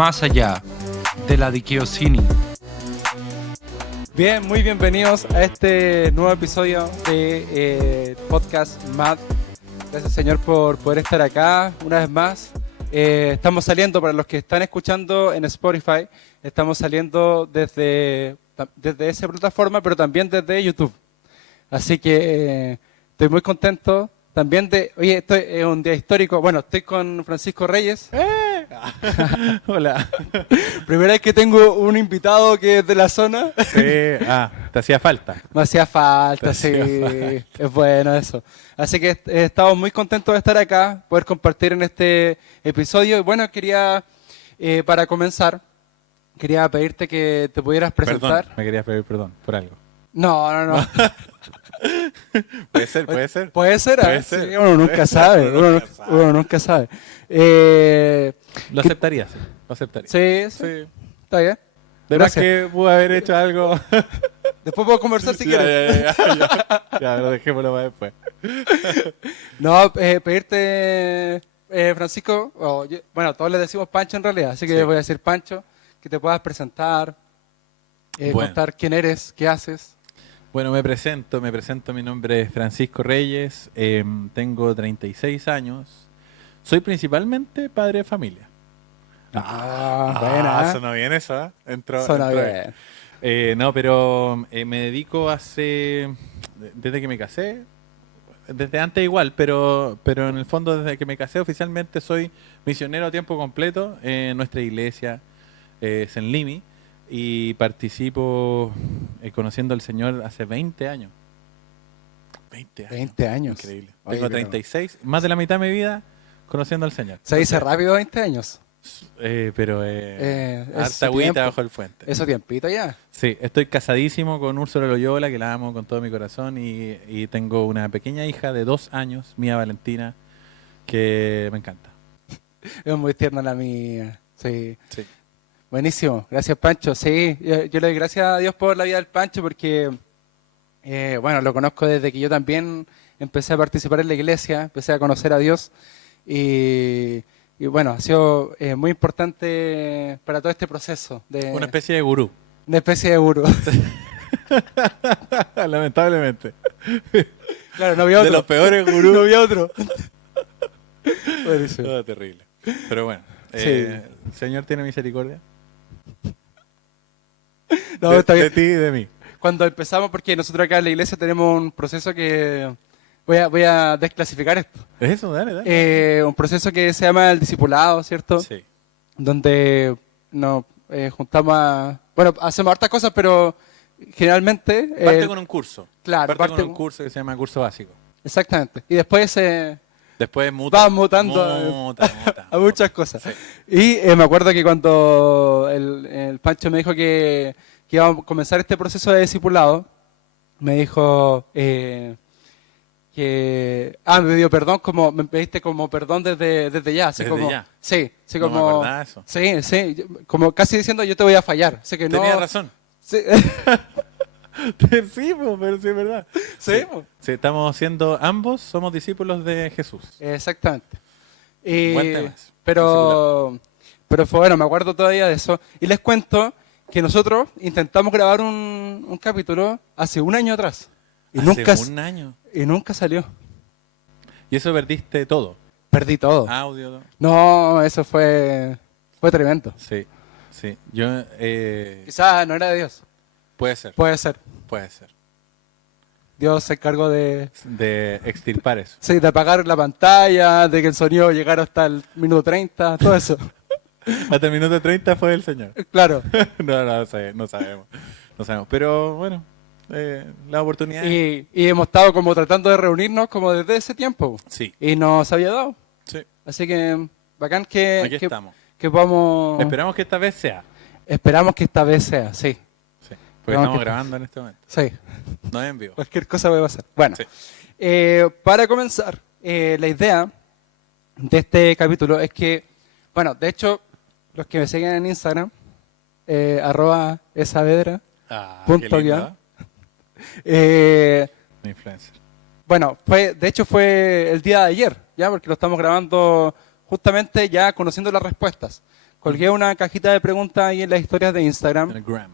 más allá de la Dickiosini. Bien, muy bienvenidos a este nuevo episodio de Podcast Mad. Gracias, Señor, por poder estar acá una vez más. Estamos saliendo, para los que están escuchando en Spotify, estamos saliendo desde esa plataforma, pero también desde YouTube. Así que estoy muy contento también oye, esto es un día histórico. Bueno, estoy con Francisco Reyes. Hola. Primera vez que tengo un invitado que es de la zona. Sí, te hacía falta. Me hacía falta, sí. falta. Es bueno eso. Así que estamos muy contentos de estar acá, poder compartir en este episodio. Y bueno, para comenzar, quería pedirte que te pudieras presentar. Perdón, me querías pedir perdón por algo. No. Puede ser. Puede ser, Puede ¿eh? ser. Sí, uno nunca sabe. Uno nunca sabe. Lo aceptaría, sí. Lo aceptaría. Sí. Está bien. De más que pude haber hecho algo. Después puedo conversar si quieres. Ya, lo dejémoslo para después. No, pedirte, Francisco, bueno, todos le decimos Pancho en realidad, así que Sí. voy a decir Pancho, que te puedas presentar, Bueno. contar quién eres, qué haces. Bueno, me presento. Mi nombre es Francisco Reyes. Tengo 36 años. Soy principalmente padre de familia. Buena. Sonó bien eso, ¿eh? Suena entró bien. No, pero me dedico desde que me casé, desde antes igual, pero en el fondo desde que me casé oficialmente soy misionero a tiempo completo en nuestra iglesia, Senlimi, y participo conociendo al Señor hace 20 años. 20 años. 20 años. Increíble. Oye, Tengo pero 36, más de la mitad de mi vida conociendo al Señor. Se dice rápido 20 años. Pero Es harta agüita tiempo. bajo el puente. Eso tiempito ya. Sí, estoy casadísimo con Úrsula Loyola, que la amo con todo mi corazón, y tengo una pequeña hija de 2 años, Mía Valentina, que me encanta. Es muy tierna la mía. Sí. Sí. Buenísimo. Gracias, Pancho. Sí, yo le doy gracias a Dios por la vida del Pancho porque, bueno, lo conozco desde que yo también empecé a participar en la iglesia, empecé a conocer a Dios y bueno, ha sido muy importante para todo este proceso de Una especie de gurú, una especie de gurú. lamentablemente. Claro, no había otro. De los peores gurús. No había otro. Buenísimo. Todo terrible. Pero bueno, Sí. el Señor tiene misericordia No, está bien. de ti y de mí. Cuando empezamos, porque nosotros acá en la iglesia tenemos un proceso que voy a desclasificar esto. Eso, dale. Un proceso que se llama el discipulado, ¿cierto? Sí. Donde nos juntamos bueno, hacemos hartas cosas, pero generalmente... Parte con un curso. Claro, Parte con un curso que se llama curso básico. Exactamente. Y después Después muta. va mutando a muchas cosas. Sí. Y me acuerdo que cuando el Pancho me dijo que íbamos a comenzar este proceso de discipulado, me dijo me dio perdón, me pediste como perdón desde ya. Así ¿Desde como, ya? Sí, No me como... acordaba eso. Sí, como casi diciendo yo te voy a fallar. Sé que Tenía no... razón. Sí, Sí, pero sí es verdad. sí, Sí, estamos siendo, ambos somos discípulos de Jesús. exactamente. Buen tema ese. Pero fue bueno, me acuerdo todavía de eso. Y les cuento que nosotros intentamos grabar un capítulo hace un año atrás. Y Hace un año. Y nunca salió. Y eso perdiste todo. Perdí todo. Audio. No, eso fue tremendo. Sí. Yo, Quizás no era de Dios. puede ser. Puede ser. Dios se encargó de Extirpar eso. de apagar la pantalla, de que el sonido llegara hasta el minuto 30, todo eso. Hasta el minuto 30 fue el Señor. Claro. No sabemos. Pero bueno, la oportunidad. Y hemos estado como tratando de reunirnos como desde ese tiempo. Sí. Y nos había dado. Sí. Así que bacán que Aquí estamos. que podamos... Esperamos que esta vez sea. Esperamos que esta vez sea, sí. Sí. Porque Esperamos estamos que- grabando en este momento. Sí, No es en vivo. cualquier cosa puede pasar. Bueno, Sí. para comenzar, la idea de este capítulo es que, bueno, de hecho, los que me siguen en Instagram, @esavedra, punto qué lindo, guión. Mi influencer. Bueno, de hecho fue el día de ayer, ya, porque lo estamos grabando justamente ya conociendo las respuestas. colgué una cajita de preguntas ahí en las historias de Instagram, En el gram.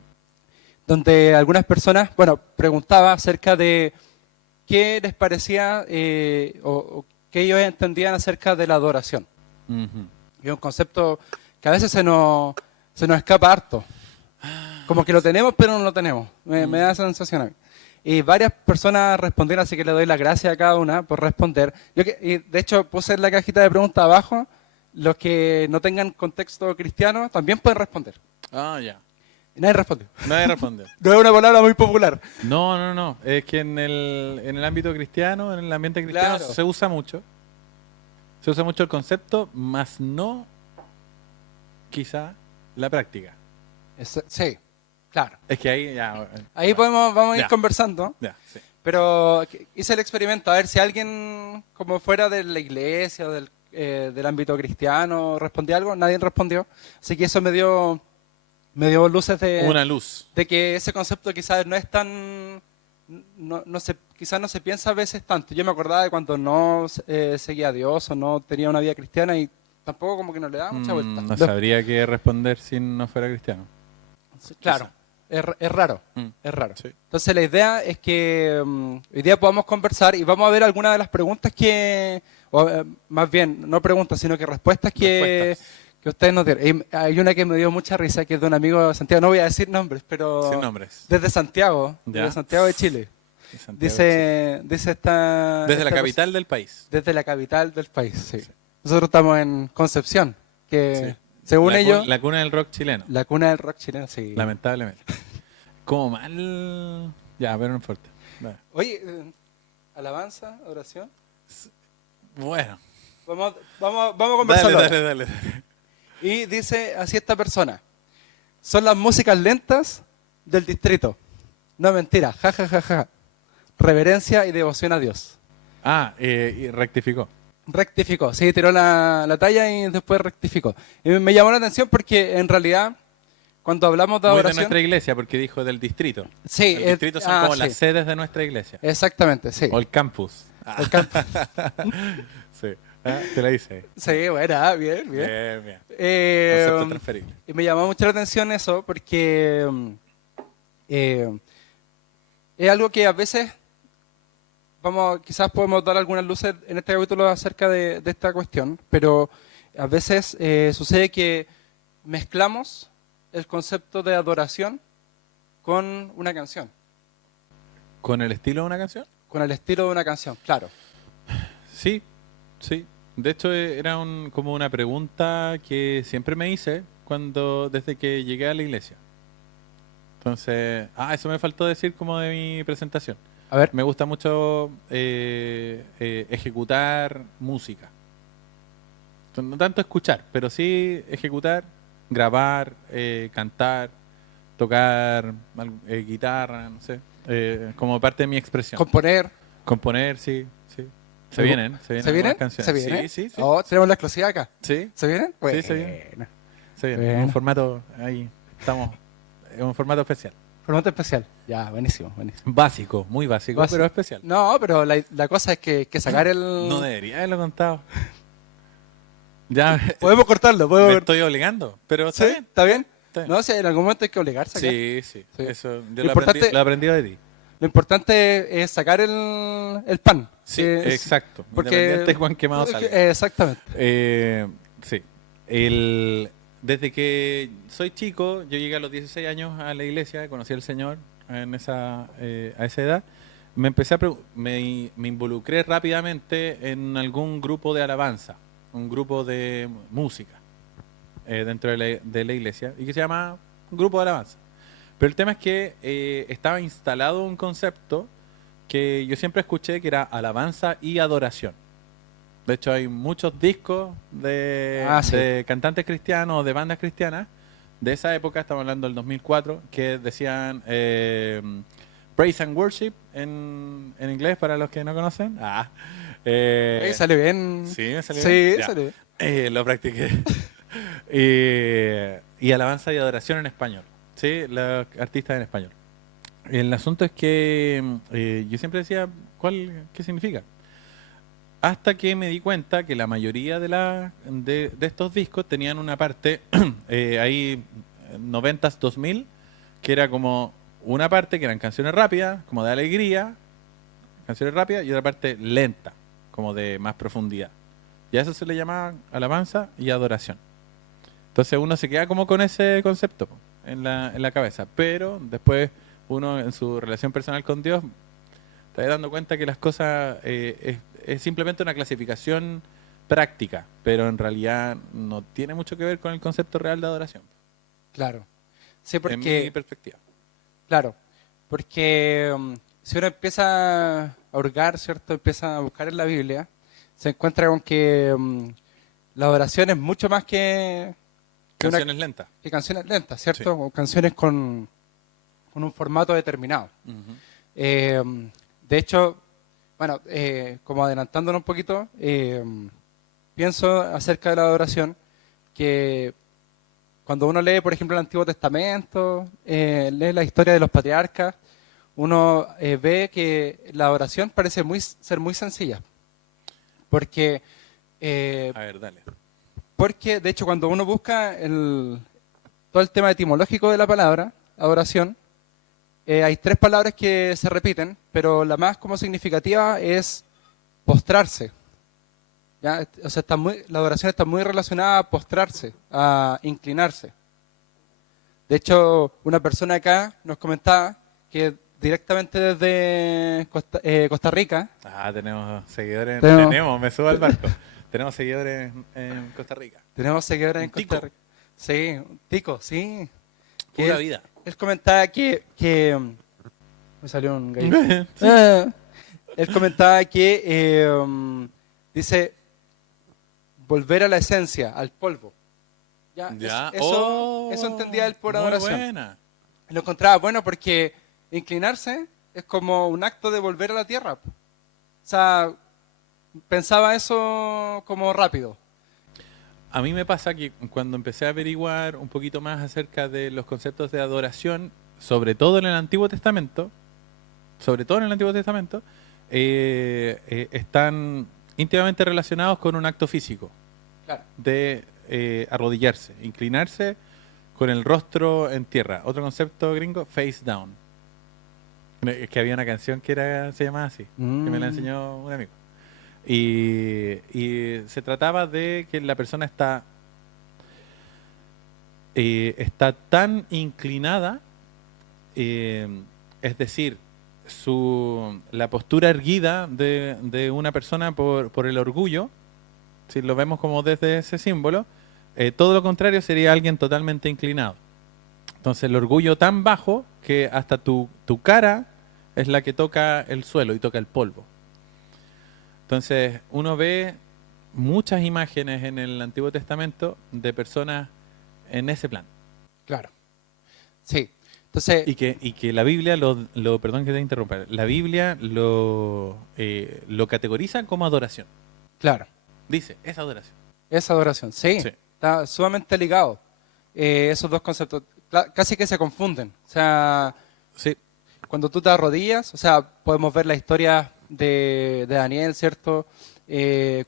donde algunas personas, bueno, preguntaba acerca de qué les parecía o qué ellos entendían acerca de la adoración. Ujú. Es un concepto que a veces se nos escapa harto. Como que lo tenemos, pero no lo tenemos. Me da esa sensación a mí. Y varias personas respondieron, así que le doy las gracias a cada una por responder. Y de hecho, puse en la cajita de preguntas abajo, los que no tengan contexto cristiano también pueden responder. Ah, ya. Y nadie respondió. Nadie respondió. No es una palabra muy popular. No, no, no. Es que en el ámbito cristiano, en el ambiente cristiano, Claro. se usa mucho. Se usa mucho el concepto, más no quizá la práctica. Sí, claro. Es que ahí ya. Ahí vamos a ir Ya. conversando. Ya, sí. Pero hice el experimento, a ver si alguien como fuera de la iglesia o del ámbito cristiano respondía algo. Nadie respondió. Así que eso me dio luces Una luz. de que ese concepto quizás no es tan... quizás no se piensa a veces tanto. Yo me acordaba de cuando no seguía a Dios o no tenía una vida cristiana y tampoco como que no le daba mucha vuelta. No sabría qué responder si no fuera cristiano. Claro, es raro, Mm. es raro. Sí. Entonces la idea es que hoy día podamos conversar y vamos a ver algunas de las preguntas más bien, no preguntas, sino que respuestas que ustedes nos dieron. Y hay una que me dio mucha risa, que es de un amigo de Santiago, no voy a decir nombres, pero Sin nombres. desde Santiago, Ya. desde Santiago de Chile. De Santiago de Chile. Dice esta... Desde la esta capital del país. desde la capital del país, sí. Nosotros estamos en Concepción, que Sí. según La ellos, la cuna del rock chileno. la cuna del rock chileno, sí. Lamentablemente. Como mal. Ya, pero no importa. Dale. Oye, alabanza, oración. Bueno. Vamos a conversarlo. Dale. Y dice así esta persona: son las músicas lentas del distrito. No, mentira, ja, ja, ja, ja. Reverencia y devoción a Dios. Y rectificó. Rectificó, sí, tiró la talla y después rectificó. Y me llamó la atención porque en realidad, cuando hablamos de Muy de adoración... nuestra iglesia, porque dijo del distrito. Sí, El distrito son como sí. las sedes de nuestra iglesia. Exactamente, sí. O el campus. El campo. Sí. Te la hice. Sí, buena, bien, bien. Bien. Eh, Concepto transferible. y me llamó mucho la atención eso porque es algo que a veces quizás podemos dar algunas luces en este capítulo acerca de esta cuestión, pero a veces sucede que mezclamos el concepto de adoración con una canción, ¿Con el estilo de una canción? con el estilo de una canción, claro. Sí. De hecho, era como una pregunta que siempre me hice desde que llegué a la iglesia. Entonces, eso me faltó decir como de mi presentación. A ver, Me gusta mucho ejecutar música. Entonces, no tanto escuchar, pero sí ejecutar, grabar, cantar, tocar guitarra, no sé, como parte de mi expresión. componer. Componer, sí. Se vienen ¿Se algunas vienen? canciones. ¿Se vienen? Sí. Oh, tenemos la exclusiva acá. Sí, ¿Se vienen? Sí, se vienen. Bueno. se vienen. Bueno. En un formato, ahí estamos, en un formato especial. Formato especial. Ya, buenísimo, buenísimo. Básico, muy básico, Básico. pero especial. No, pero la cosa es que sacar el... No debería haberlo contado. Ya Podemos cortarlo, me podemos... estoy obligando, pero ¿Sí? está bien. ¿Está bien? Está bien. No, si en algún momento hay que obligarse acá. Sí. Sí. Eso Lo yo lo importante- he aprendido de ti. Lo importante es sacar el pan. Sí, que es- exacto. Porque... Independiente de cuán quemado salga. Exactamente. Sí. Desde que soy chico, yo llegué a los 16 años a la iglesia, conocí al Señor a esa edad. Me involucré rápidamente en algún grupo de alabanza, un grupo de música dentro de la iglesia, y que se llama Grupo de Alabanza. Pero el tema es que estaba instalado un concepto que yo siempre escuché, que era alabanza y adoración. De hecho, hay muchos discos de cantantes cristianos o de bandas cristianas de esa época, estamos hablando del 2004, que decían Praise and Worship en inglés, para los que no conocen. Sale bien. Sí, me salió Sí, bien. Ya. sale bien. Lo practiqué. Y alabanza y adoración en español. Sí, los artistas en español. El asunto es que yo siempre decía, ¿qué significa? Hasta que me di cuenta que la mayoría de estos discos tenían una parte ahí 90s, 2000, que era como una parte que eran canciones rápidas, como de alegría, canciones rápidas, y otra parte lenta, como de más profundidad. Y a eso se le llamaba alabanza y adoración. Entonces uno se queda como con ese concepto en la cabeza, pero después uno en su relación personal con Dios te vas dando cuenta que las cosas es simplemente una clasificación práctica, pero en realidad no tiene mucho que ver con el concepto real de adoración, Claro. Sí, en mi porque, perspectiva. claro, porque si uno empieza a hurgar, ¿cierto? Empieza a buscar en la Biblia, se encuentra con que la adoración es mucho más que Canciones lentas. que canciones lentas, ¿cierto? Sí. O canciones con un formato determinado. Eh, de hecho, bueno, como adelantándonos un poquito, pienso acerca de la adoración que cuando uno lee, por ejemplo, el Antiguo Testamento, lee la historia de los patriarcas, uno ve que la adoración parece ser muy sencilla. Porque, A ver, dale. porque, de hecho, cuando uno busca todo el tema etimológico de la palabra, adoración, hay tres palabras que se repiten, pero la más como significativa es postrarse. ¿Ya? O sea, la adoración está muy relacionada a postrarse, a inclinarse. De hecho, una persona acá nos comentaba que directamente desde Costa Rica, Tenemos seguidores. Tenemos- Tenemos, me subo al barco. Tenemos seguidores en Costa Rica. tenemos seguidores en Un Costa tico. Rica. Sí, un tico, sí. Que Pura él, vida. él comentaba me salió un gallo. Él comentaba que dice volver a la esencia, al polvo. Ya, Ya. eso entendía él por muy adoración. buena. Lo encontraba bueno porque inclinarse es como un acto de volver a la tierra. O sea, pensaba eso como rápido. A mí me pasa que cuando empecé a averiguar un poquito más acerca de los conceptos de adoración, sobre todo en el Antiguo Testamento, están íntimamente relacionados con un acto físico Claro. de arrodillarse, inclinarse con el rostro en tierra. Otro concepto gringo, face down. Es que había una canción se llamaba así, que me la enseñó un amigo. Y se trataba de que la persona está tan inclinada, es decir, la postura erguida de una persona por el orgullo, si lo vemos como desde ese símbolo, todo lo contrario sería alguien totalmente inclinado. Entonces el orgullo tan bajo que hasta tu cara es la que toca el suelo y toca el polvo. Entonces uno ve muchas imágenes en el Antiguo Testamento de personas en ese plan. Claro. Sí. Entonces, Y que la Biblia, perdón que te interrumpa, la Biblia lo categoriza como adoración. claro, Dice, es adoración. esa adoración, sí, Sí. está sumamente ligado. Esos dos conceptos casi que se confunden. O sea, Sí. cuando tú te arrodillas, o sea, podemos ver la historia de Daniel, ¿cierto?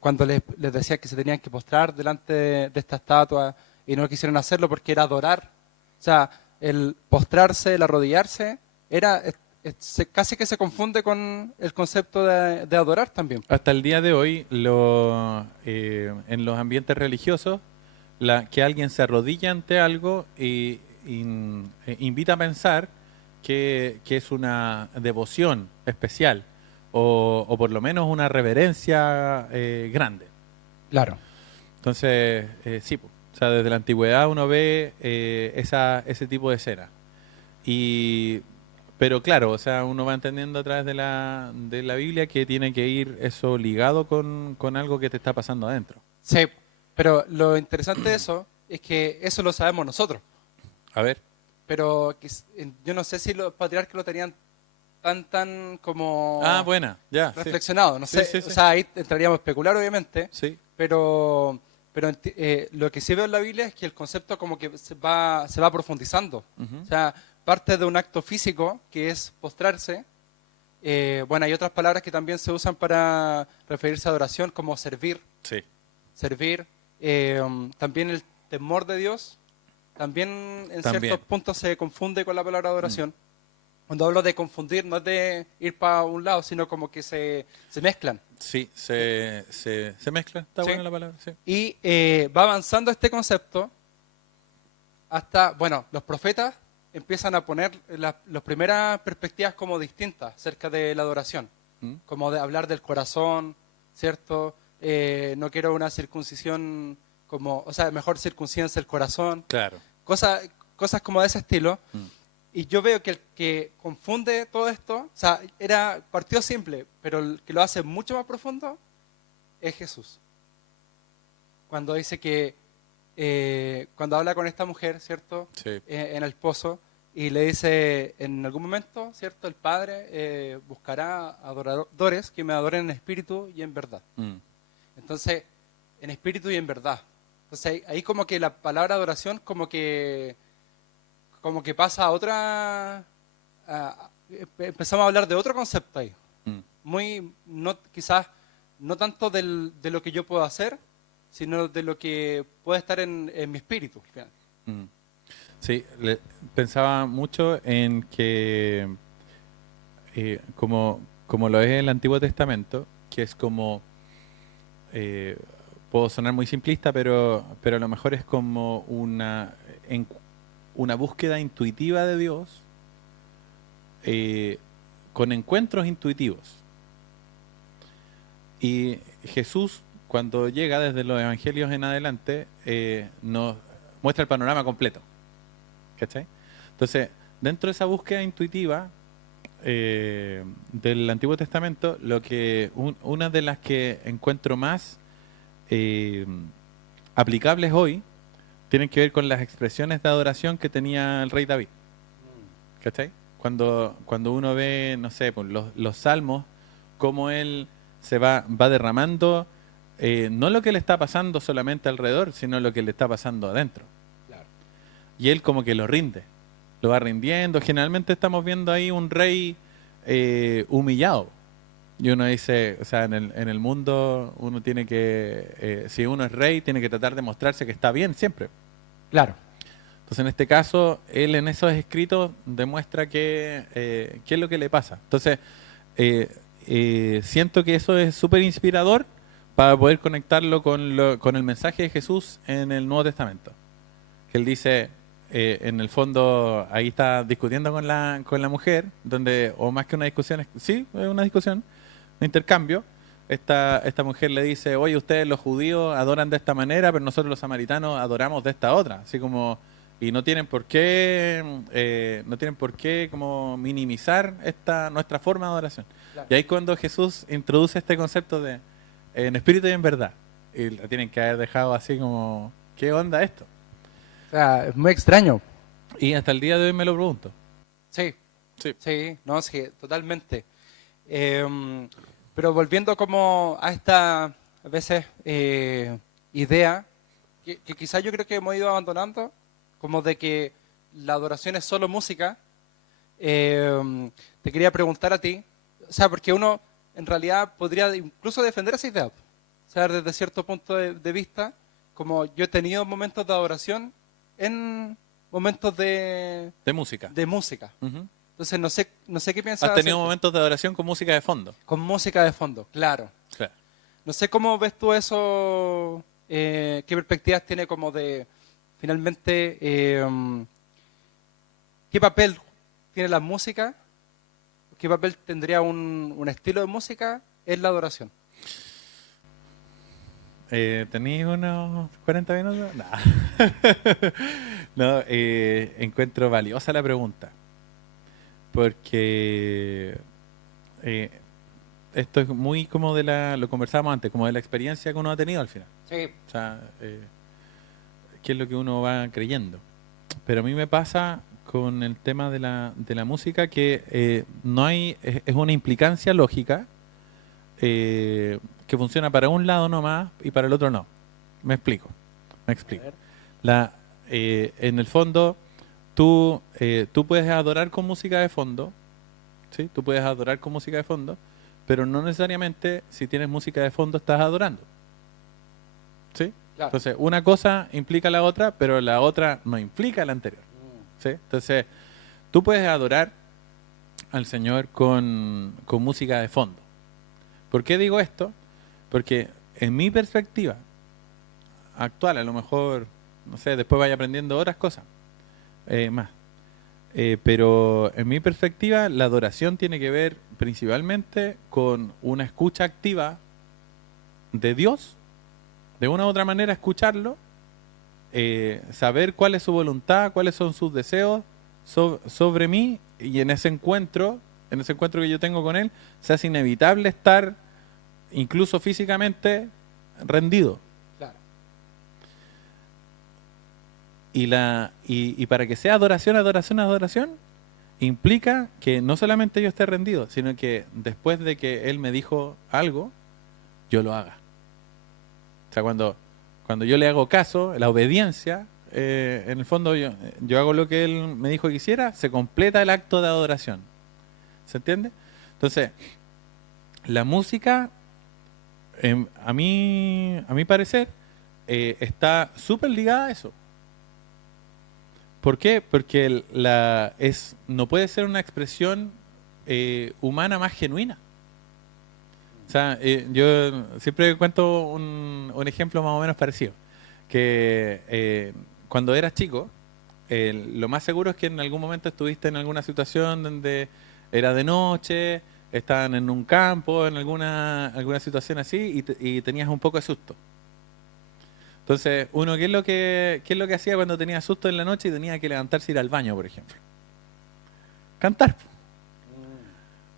Cuando les decía que se tenían que postrar delante de esta estatua y no quisieron hacerlo porque era adorar. O sea, el postrarse, el arrodillarse, casi que se confunde con el concepto de adorar también. Hasta el día de hoy, en los ambientes religiosos, que alguien se arrodilla ante algo invita a pensar que es una devoción especial o por lo menos una reverencia grande. Claro. Entonces, sí, po. O sea, desde la antigüedad uno ve ese tipo de escenas. Pero claro, o sea, uno va entendiendo a través de la Biblia que tiene que ir eso ligado con algo que te está pasando adentro. Sí, pero lo interesante de eso es que eso lo sabemos nosotros. A ver. Pero yo no sé si los patriarcas lo tenían tan como Buena, ya. Sí. reflexionado. No Sí, sé, sí, sí. o sea, ahí entraríamos a especular, obviamente, Sí. pero lo que sí veo en la Biblia es que el concepto como que se va profundizando. Ujú. O sea, parte de un acto físico que es postrarse Bueno, hay otras palabras que también se usan para referirse a adoración, como servir. Sí. Servir. También el temor de Dios. También en También. ciertos puntos se confunde con la palabra adoración. Cuando hablo de confundir, no es de ir para un lado, sino como que se mezclan. Sí, se mezcla, está Sí. buena la palabra, sí. Y va avanzando este concepto hasta, bueno, los profetas empiezan a poner las primeras perspectivas como distintas acerca de la adoración. ¿Mm? Como de hablar del corazón, ¿cierto? No quiero una circuncisión como, o sea, mejor circuncídense el corazón. Claro. Cosas como de ese estilo. Mm. Y yo veo que el que confunde todo esto, o sea, partió simple, pero el que lo hace mucho más profundo es Jesús. Cuando dice que, cuando habla con esta mujer, ¿cierto? Sí. En el pozo, y le dice, en algún momento, ¿cierto? El Padre buscará adoradores que me adoren en espíritu y en verdad. Mm. Entonces, en espíritu y en verdad. Entonces, ahí como que la palabra adoración como que pasa a otra... empezamos a hablar de otro concepto ahí. Mm. Muy, quizás no tanto de lo que yo puedo hacer, sino de lo que puede estar en mi espíritu. Al final. Mm. Sí, pensaba mucho en que, como lo es el Antiguo Testamento, que es como, puedo sonar muy simplista, pero a lo mejor es como una búsqueda intuitiva de Dios, con encuentros intuitivos. Y Jesús, cuando llega desde los evangelios en adelante, nos muestra el panorama completo. ¿Cachai? Entonces, dentro de esa búsqueda intuitiva del Antiguo Testamento, una de las que encuentro más aplicables hoy tienen que ver con las expresiones de adoración que tenía el rey David. ¿Cachai? Cuando uno ve, no sé, pues, los salmos, cómo él se va derramando, no lo que le está pasando solamente alrededor, sino lo que le está pasando adentro. Claro. Y él como que lo rinde, lo va rindiendo. Generalmente estamos viendo ahí un rey humillado. Y uno dice, o sea, en el mundo uno tiene que, si uno es rey, tiene que tratar de mostrarse que está bien siempre. Claro. Entonces, en este caso, él en esos escritos demuestra qué es lo que le pasa. Entonces, siento que eso es súper inspirador para poder conectarlo con el mensaje de Jesús en el Nuevo Testamento. Que él dice, en el fondo, ahí está discutiendo con la mujer, donde, o más que una discusión, sí, es una discusión, un intercambio. Esta mujer le dice, oye, ustedes los judíos adoran de esta manera, pero nosotros los samaritanos adoramos de esta otra. Así como, y no tienen por qué como minimizar nuestra forma de adoración. Claro. Y ahí cuando Jesús introduce este concepto de en espíritu y en verdad. Y la tienen que haber dejado así como, ¿qué onda esto? O sea, es muy extraño. Y hasta el día de hoy me lo pregunto. Sí, Sí. sí, no, sí, totalmente. Pero volviendo como a esta, a veces, idea, que quizás yo creo que hemos ido abandonando, como de que la adoración es solo música, te quería preguntar a ti, o sea, porque uno en realidad podría incluso defender esa idea, o sea, desde cierto punto de vista, como yo he tenido momentos de adoración en momentos De música. de música. Ujú. Entonces no sé qué piensas. ¿Has tenido acerca- momentos de adoración con música de fondo? Con música de fondo, claro. Claro. No sé cómo ves tú eso, qué perspectivas tiene como de, finalmente, qué papel tiene la música, qué papel tendría un estilo de música en la adoración. ¿Tenéis unos 40 minutos? Nah. No, encuentro valiosa la pregunta. Porque esto es muy como lo conversábamos antes, como de la experiencia que uno ha tenido al final. Sí. O sea, qué es lo que uno va creyendo. Pero a mí me pasa con el tema de la música que no hay, es una implicancia lógica que funciona para un lado nomás y para el otro no. Me explico. A ver. En el fondo, tú puedes adorar con música de fondo ¿sí? Tú puedes adorar con música de fondo, pero no necesariamente si tienes música de fondo estás adorando. ¿Sí? Claro. Entonces, una cosa implica la otra, pero la otra no implica la anterior. ¿Sí? Entonces, tú puedes adorar al Señor con música de fondo. ¿Por qué digo esto? Porque en mi perspectiva actual, a lo mejor, no sé, después vaya aprendiendo otras cosas más. Pero en mi perspectiva, la adoración tiene que ver principalmente con una escucha activa de Dios, de una u otra manera escucharlo, saber cuál es su voluntad, cuáles son sus deseos sobre mí, y en ese encuentro que yo tengo con Él, se hace inevitable estar incluso físicamente rendido. Claro. Y para que sea adoración, implica que no solamente yo esté rendido, sino que después de que Él me dijo algo, yo lo haga. O sea, cuando yo le hago caso, la obediencia, en el fondo yo hago lo que Él me dijo que hiciera, se completa el acto de adoración. ¿Se entiende? Entonces, la música, a mi parecer, está súper ligada a eso. ¿Por qué? Porque no puede ser una expresión humana más genuina. O sea, yo siempre cuento un ejemplo más o menos parecido. Que cuando eras chico, lo más seguro es que en algún momento estuviste en alguna situación donde era de noche, estaban en un campo, en alguna situación así, y tenías un poco de susto. Entonces, uno, ¿qué es lo que hacía cuando tenía susto en la noche y tenía que levantarse y ir al baño, por ejemplo? Cantar.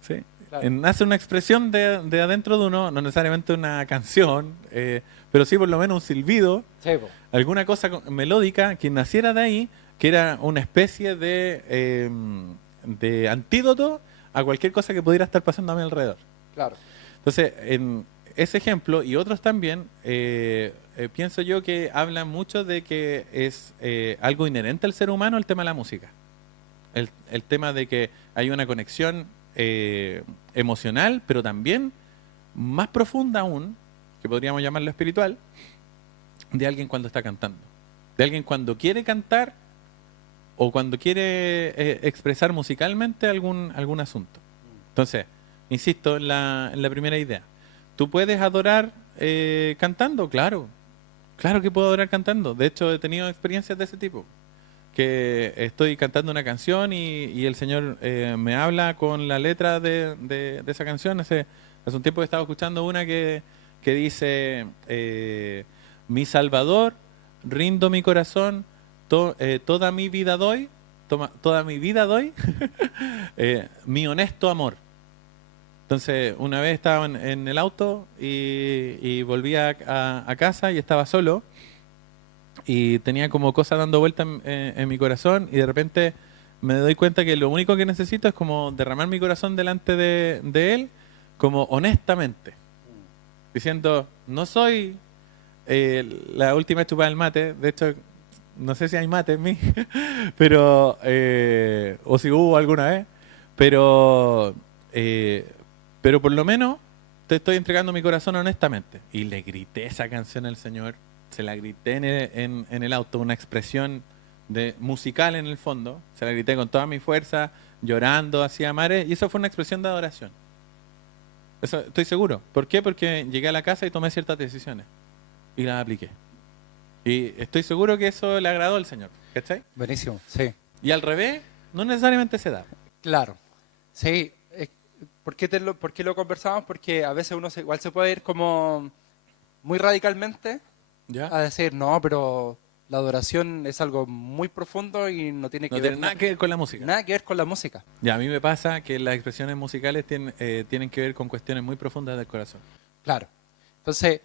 ¿Sí? Claro. Nace una expresión de adentro de uno, no necesariamente una canción, pero sí por lo menos un silbido, Sí, po. alguna cosa melódica que naciera de ahí, que era una especie de antídoto a cualquier cosa que pudiera estar pasando a mi alrededor. Claro. Entonces, en ese ejemplo y otros también, pienso yo que hablan mucho de que es algo inherente al ser humano el tema de la música. El tema de que hay una conexión emocional, pero también más profunda aún, que podríamos llamarlo espiritual, de alguien cuando está cantando. De alguien cuando quiere cantar o cuando quiere expresar musicalmente algún asunto. Entonces, insisto en la primera idea. ¿Tú puedes adorar cantando? Claro. Claro que puedo adorar cantando. De hecho, he tenido experiencias de ese tipo. Que estoy cantando una canción y el Señor me habla con la letra de esa canción. Hace un tiempo he estado escuchando una que dice, mi Salvador, rindo mi corazón, toda mi vida doy, toda mi vida doy, mi honesto amor. Entonces, una vez estaba en el auto y volví a casa y estaba solo. Y tenía como cosas dando vuelta en mi corazón, y de repente me doy cuenta que lo único que necesito es como derramar mi corazón delante de Él, como honestamente, diciendo, no soy la última chupada del mate. De hecho, no sé si hay mate en mí, pero o si hubo alguna vez, pero por lo menos te estoy entregando mi corazón honestamente. Y le grité esa canción al Señor. Se la grité en el auto, una expresión musical en el fondo. Se la grité con toda mi fuerza, llorando hacia mares, y eso fue una expresión de adoración. Eso estoy seguro. ¿Por qué? Porque llegué a la casa y tomé ciertas decisiones y las apliqué. Y estoy seguro que eso le agradó al Señor. ¿Cachai? Buenísimo, sí. Y al revés, no necesariamente se da. Claro. Sí. ¿Por qué lo conversamos? Porque a veces uno igual se puede ir como muy radicalmente ¿Ya? a decir, no, pero la adoración es algo muy profundo y no tiene que No ver tiene nada que ver con la música. nada que ver con la música. Ya, a mí me pasa que las expresiones musicales tienen que ver con cuestiones muy profundas del corazón. Claro. Entonces,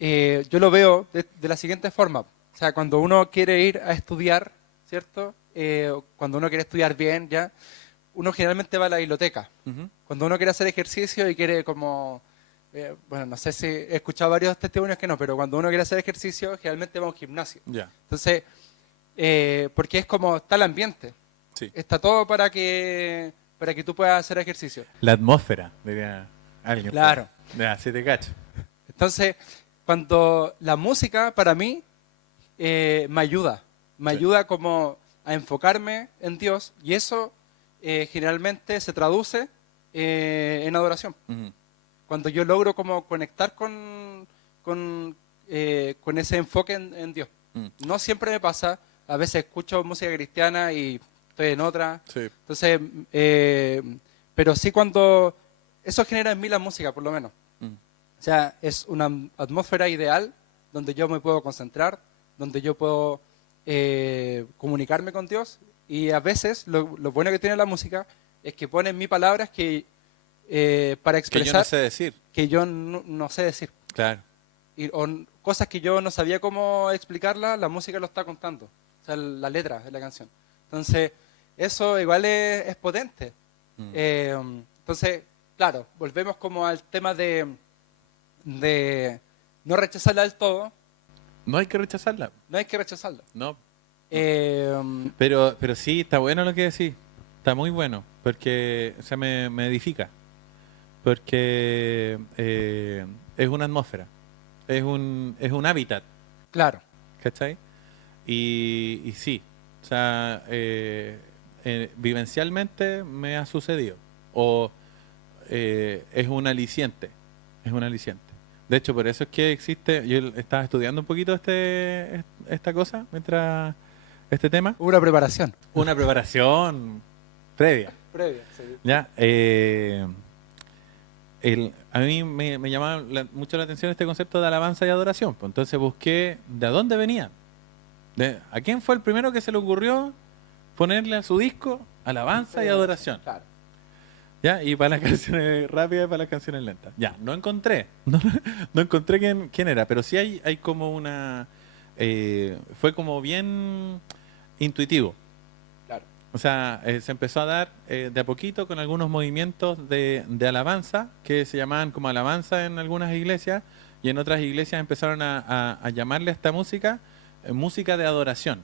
yo lo veo de la siguiente forma. O sea, cuando uno quiere ir a estudiar, ¿cierto? Cuando uno quiere estudiar bien, ya, uno generalmente va a la biblioteca. Ujú. Cuando uno quiere hacer ejercicio y quiere como... bueno, no sé si he escuchado varios testimonios que no, pero cuando uno quiere hacer ejercicio, generalmente va a un gimnasio. Ya. Entonces, porque es como está el ambiente. Sí. Está todo para que para que tú puedas hacer ejercicio. La atmósfera, diría alguien. Claro. Ya, sí te cacho. Entonces, cuando la música para mí me ayuda Sí. como a enfocarme en Dios y eso generalmente se traduce en adoración. Ujú. Cuando yo logro como conectar con ese enfoque en Dios. Mm. No siempre me pasa, a veces escucho música cristiana y estoy en otra. Sí. Entonces, pero sí cuando eso genera en mí la música, por lo menos. Mm. O sea, es una atmósfera ideal donde yo me puedo concentrar, donde yo puedo comunicarme con Dios y a veces lo bueno que tiene la música es que pone en mí palabras para Que yo no expresar sé decir. que yo no sé decir. Claro. Cosas que yo no sabía cómo explicarla, la música lo está contando. O sea, la letra de la canción. Entonces, eso igual es potente. Mm. Entonces, claro, volvemos como al tema de no rechazarla del todo, No hay que rechazarla. no hay que rechazarla. No. Eh, Pero sí, está bueno lo que decís. Está muy bueno. Porque, o sea, me edifica. Porque es una atmósfera. Es un hábitat. claro, ¿Cachai? Y sí. O sea, vivencialmente me ha sucedido. O es un aliciente. Es un aliciente. De hecho, por eso es que existe. Yo estaba estudiando un poquito esta cosa mientras este tema. hubo una preparación. Una preparación previa. Previa, sí. Ya, a mí me llamaba mucho la atención este concepto de alabanza y adoración. Pues entonces busqué de dónde venía. ¿A quién fue el primero que se le ocurrió ponerle a su disco alabanza y adoración? Claro. ¿Ya? Y para las canciones rápidas y para las canciones lentas. Ya, no encontré. No encontré quién era, pero sí hay como una... fue como bien intuitivo. Claro. O sea, se empezó a dar de a poquito con algunos movimientos de alabanza que se llamaban como alabanza en algunas iglesias y en otras iglesias empezaron a llamarle a esta música música de adoración.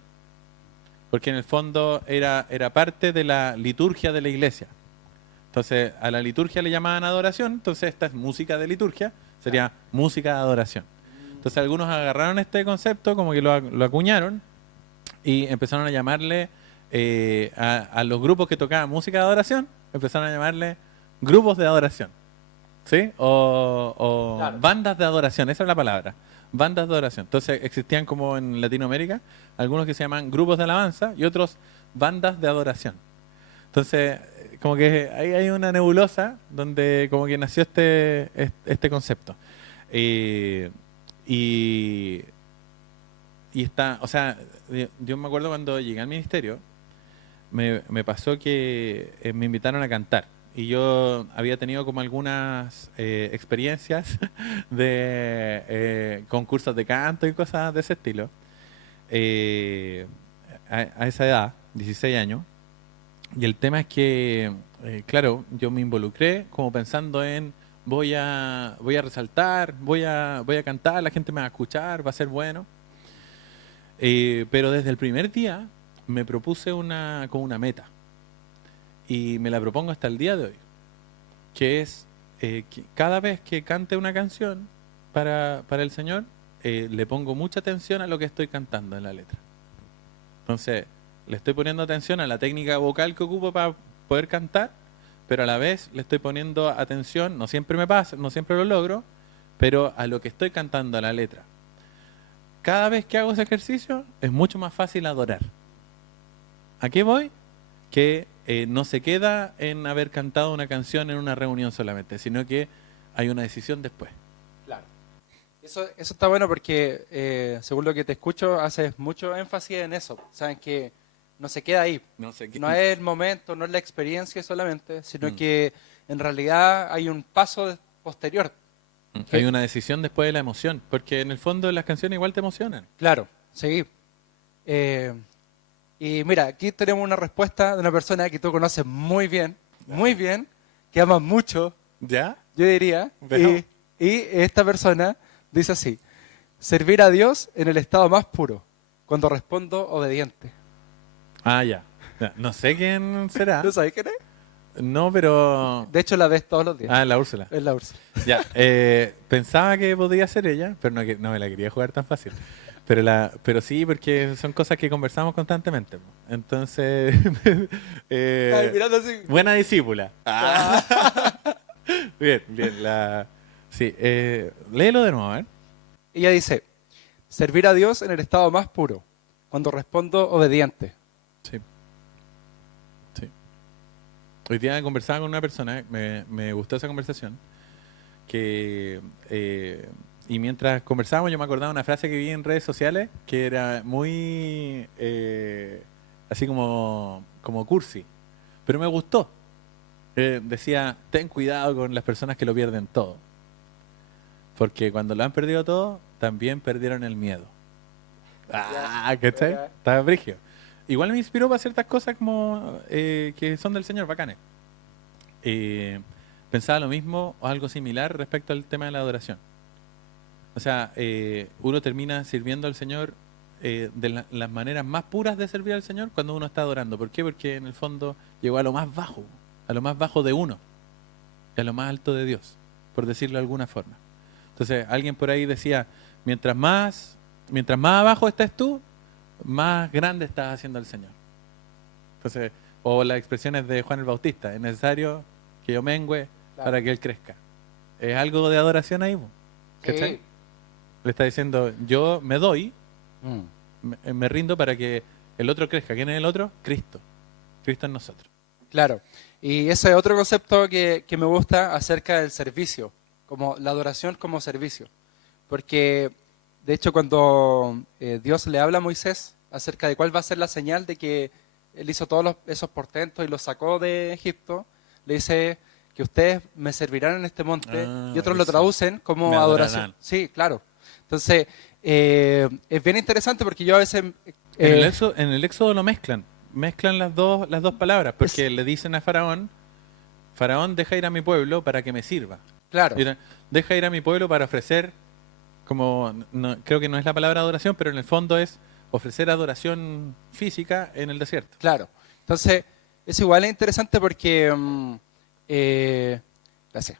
Porque en el fondo era parte de la liturgia de la iglesia. Entonces, a la liturgia le llamaban adoración, entonces esta es música de liturgia, sería música de adoración. Entonces algunos agarraron este concepto, como que lo acuñaron y empezaron a llamarle a los grupos que tocaban música de adoración, empezaron a llamarle grupos de adoración. ¿Sí? O Claro. bandas de adoración, esa es la palabra. Bandas de adoración. Entonces existían como en Latinoamérica algunos que se llaman grupos de alabanza y otros bandas de adoración. Entonces, como que ahí hay una nebulosa donde como que nació este concepto. Y, y está, o sea, yo me acuerdo cuando llegué al ministerio, me pasó que me invitaron a cantar. Y yo había tenido como algunas experiencias de concursos de canto y cosas de ese estilo. A esa edad, 16 años. Y el tema es que, claro, yo me involucré como pensando en voy a resaltar, voy a cantar, la gente me va a escuchar, va a ser bueno. Pero desde el primer día me propuse como una meta. Y me la propongo hasta el día de hoy. Que es que cada vez que cante una canción para el Señor, le pongo mucha atención a lo que estoy cantando en la letra. Entonces, le estoy poniendo atención a la técnica vocal que ocupo para poder cantar, pero a la vez le estoy poniendo atención, no siempre me pasa, no siempre lo logro, pero a lo que estoy cantando, a la letra. Cada vez que hago ese ejercicio, es mucho más fácil adorar. ¿A qué voy? Que no se queda en haber cantado una canción en una reunión solamente, sino que hay una decisión después. Claro. Eso está bueno porque, según lo que te escucho, haces mucho énfasis en eso. Saben que no se queda ahí. No sé qué. No es el momento, no es la experiencia solamente, sino Mm. que en realidad hay un paso posterior. Hay una decisión después de la emoción, porque en el fondo las canciones igual te emocionan. Claro, seguí. Y mira, aquí tenemos una respuesta de una persona que tú conoces muy bien, que amas mucho, ¿Ya? yo diría. Veamos. Y esta persona dice así: servir a Dios en el estado más puro, cuando respondo obediente. Ah, ya. Ya. No sé quién será. ¿Tú sabes quién es? No, pero... De hecho, la ves todos los días. Ah, la Úrsula. Es la Úrsula. Ya, pensaba que podía ser ella, pero no, no me la quería jugar tan fácil. Pero sí, porque son cosas que conversamos constantemente, po. Entonces, Ay, mirando así. buena discípula. Bien, bien. Sí, léelo de nuevo, a ver. Ella dice, servir a Dios en el estado más puro, cuando respondo obediente. Sí. Sí. Hoy día conversaba con una persona, me gustó esa conversación, y mientras conversábamos yo me acordaba de una frase que vi en redes sociales que era muy así como cursi, pero me gustó. Decía, ten cuidado con las personas que lo pierden todo, porque cuando lo han perdido todo, también perdieron el miedo. ¿Cachai? Ya. Estaba brigio. Igual me inspiró para ciertas cosas como que son del Señor, bacanes. Pensaba lo mismo o algo similar respecto al tema de la adoración. O sea, uno termina sirviendo al Señor de las maneras más puras de servir al Señor cuando uno está adorando. ¿Por qué? Porque en el fondo llegó a lo más bajo de uno, y a lo más alto de Dios, por decirlo de alguna forma. Entonces, alguien por ahí decía, mientras más abajo estés tú, más grande estás haciendo al Señor. Entonces, o las expresiones de Juan el Bautista, es necesario que yo mengüe para que Él crezca. Es algo de adoración ahí, ¿cachai? Sí. Le está diciendo, yo me doy, Mm. me rindo para que el otro crezca. ¿Quién es el otro? Cristo. Cristo en nosotros. Claro. Y ese es otro concepto que me gusta acerca del servicio, como la adoración como servicio. Porque, de hecho, cuando Dios le habla a Moisés acerca de cuál va a ser la señal de que Él hizo todos esos portentos y los sacó de Egipto, le dice que ustedes me servirán en este monte, y otros lo eso. traducen como Me adoración. adorarán. Sí, claro. Entonces, es bien interesante porque yo a veces... En el Éxodo lo mezclan las dos palabras, porque le dicen a Faraón, deja ir a mi pueblo para que me sirva. Claro. Deja ir a mi pueblo para ofrecer, creo que no es la palabra adoración, pero en el fondo es ofrecer adoración física en el desierto. Claro. Entonces, eso igual es interesante porque... gracias.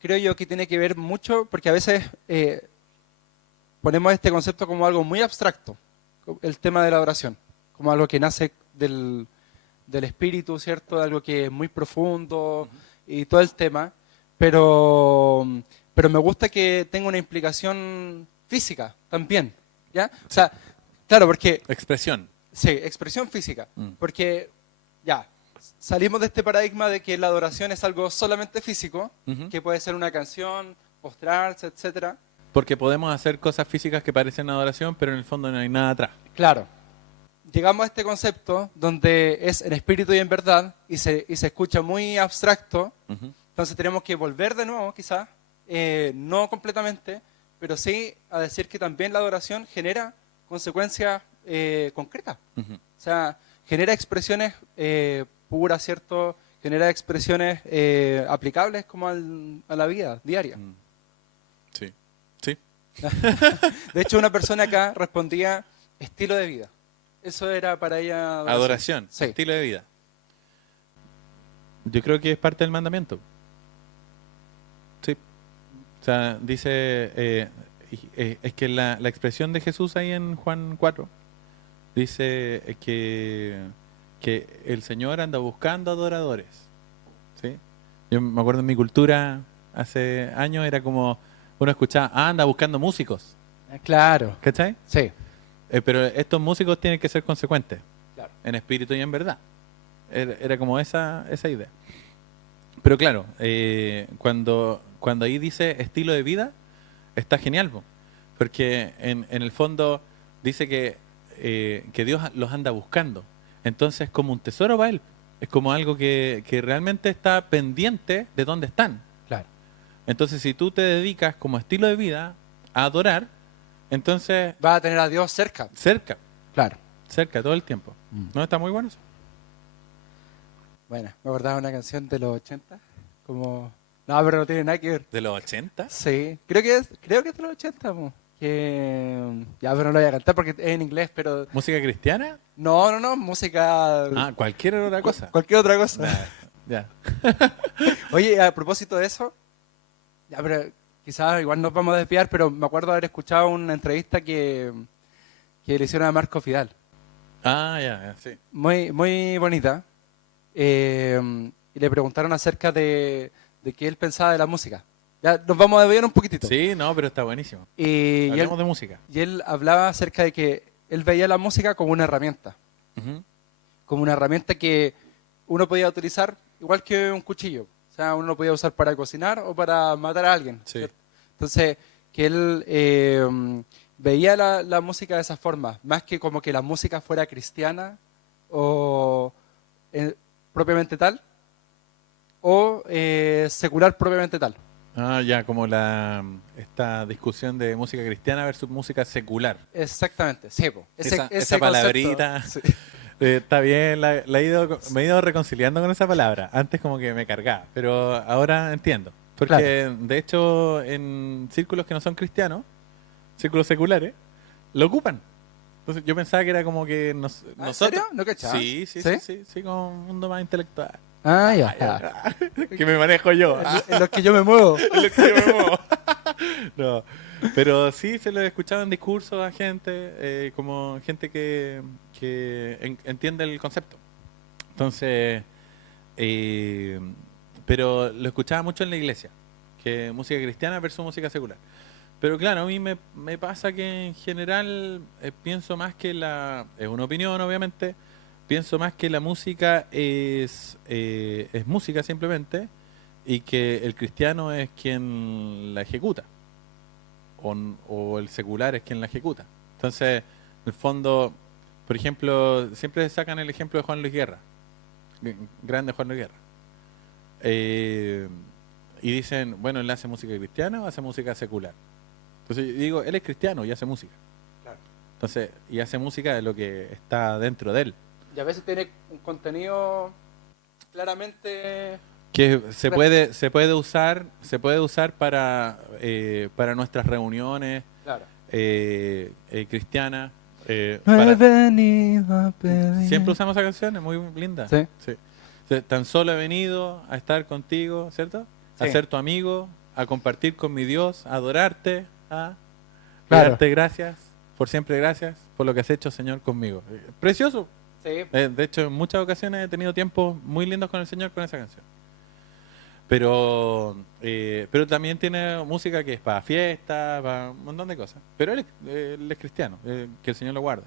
Creo yo que tiene que ver mucho, porque a veces ponemos este concepto como algo muy abstracto, el tema de la adoración, como algo que nace del espíritu, ¿cierto? Algo que es muy profundo y todo el tema, pero me gusta que tenga una implicación física también, ¿ya? O sea, claro, porque... Expresión. Sí, expresión física, porque ya, salimos de este paradigma de que la adoración es algo solamente físico, que puede ser una canción, postrarse, etcétera. Porque podemos hacer cosas físicas que parecen adoración, pero en el fondo no hay nada atrás. Claro. Llegamos a este concepto donde es en espíritu y en verdad, y se escucha muy abstracto, entonces tenemos que volver de nuevo, quizás, no completamente, pero sí a decir que también la adoración genera consecuencias concretas. O sea, genera expresiones puras, ¿cierto? Genera expresiones aplicables como a la vida diaria. Sí. Sí. De hecho, una persona acá respondía estilo de vida. Eso era para ella Adoración, Sí. estilo de vida. Yo creo que es parte del mandamiento. Sí. O sea, dice, es que la expresión de Jesús ahí en Juan 4 dice que el Señor anda buscando adoradores. ¿Sí? Yo me acuerdo en mi cultura hace años era como uno escuchaba, anda buscando músicos. Claro. ¿Cachai? Sí. Pero estos músicos tienen que ser consecuentes, Claro. en espíritu y en verdad. Era como esa idea. Pero claro, cuando ahí dice estilo de vida, está genial, porque en el fondo dice que Dios los anda buscando. Entonces es como un tesoro para Él. Es como algo que realmente está pendiente de dónde están. Claro. Entonces si tú te dedicas como estilo de vida a adorar, entonces Va a tener a Dios cerca. cerca Claro. todo el tiempo. ¿No está muy bueno eso? Bueno, me acordaba una canción de los 80, como... No, pero no tiene nada que ver. ¿De los 80? Sí, creo que es de los 80, po. Ya, pero no lo voy a cantar porque es en inglés, pero... ¿Música cristiana? No, música... Ah, cualquier otra cosa. Cualquier otra cosa. Ya. Oye, a propósito de eso, ya, pero quizás igual nos vamos a desviar, pero me acuerdo haber escuchado una entrevista que le hicieron a Marco Vidal. Ah, ya, sí. Muy, muy bonita. Y le preguntaron acerca de qué él pensaba de la música. Ya nos vamos a desviar un poquitito. Sí, no, pero está buenísimo. Y él, Hablemos de música. y él hablaba acerca de que él veía la música como una herramienta. Ujú. Como una herramienta que uno podía utilizar igual que un cuchillo. O sea, uno lo podía usar para cocinar o para matar a alguien. Sí. ¿Cierto? Entonces, que él veía la música de esa forma, más que como que la música fuera cristiana o propiamente tal, o secular propiamente tal. Ah, ya, como esta discusión de música cristiana versus música secular. Exactamente, sí, po. Esa Ese palabrita. concepto, sí. Está bien, me he ido reconciliando con esa palabra. Antes como que me cargaba, pero ahora entiendo. Porque de hecho en círculos que no son cristianos, círculos seculares, lo ocupan. Entonces yo pensaba que era como que ¿En nosotros... serio? ¿No cachaba? Sí, como un mundo más intelectual. Ah, ya. Que me manejo yo. En los que yo me muevo. Es lo que yo me muevo. No, pero sí se lo he escuchado en discursos a gente, como gente que entiende el concepto. Entonces, pero lo escuchaba mucho en la iglesia, que música cristiana versus música secular. Pero claro, a mí me pasa que en general pienso más que es una opinión obviamente, pienso más que la música es música simplemente y que el cristiano es quien la ejecuta o el secular es quien la ejecuta. Entonces, en el fondo, por ejemplo, siempre sacan el ejemplo de Juan Luis Guerra, grande Juan Luis Guerra. Y dicen, bueno, ¿él hace música cristiana o hace música secular? Entonces yo digo, él es cristiano y hace música. Claro. Entonces, y hace música de lo que está dentro de él. Y a veces tiene un contenido claramente... Que se puede usar para nuestras reuniones Claro. cristianas. No he venido a pedir. Siempre usamos esa canción, es muy linda. Sí. Sí. O sea, tan solo he venido a estar contigo, ¿cierto? A Sí. ser tu amigo, a compartir con mi Dios, a adorarte, a Claro. darte gracias, por siempre gracias, por lo que has hecho, Señor, conmigo. Precioso. Sí. De hecho, en muchas ocasiones he tenido tiempos muy lindos con el Señor con esa canción. Pero también tiene música que es para fiestas, para un montón de cosas. Pero él es cristiano, que el Señor lo guarde.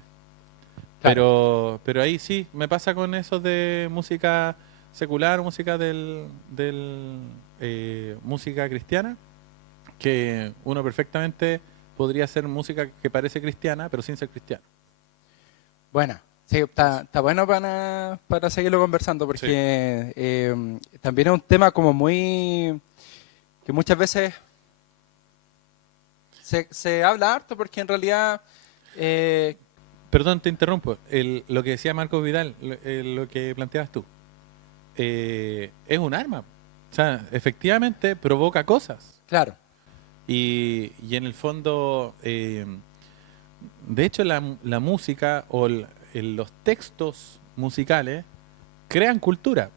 Claro. Pero ahí sí, me pasa con eso de música secular, música música cristiana, que uno perfectamente podría hacer música que parece cristiana, pero sin ser cristiano. Bueno, sí, está bueno para seguirlo conversando porque también es un tema como muy... que muchas veces se habla harto porque en realidad... Perdón, te interrumpo. Lo que decía Marco Vidal, lo que planteabas tú, es un arma. O sea, efectivamente provoca cosas. Claro. Y en el fondo, de hecho, la música o los textos musicales crean cultura.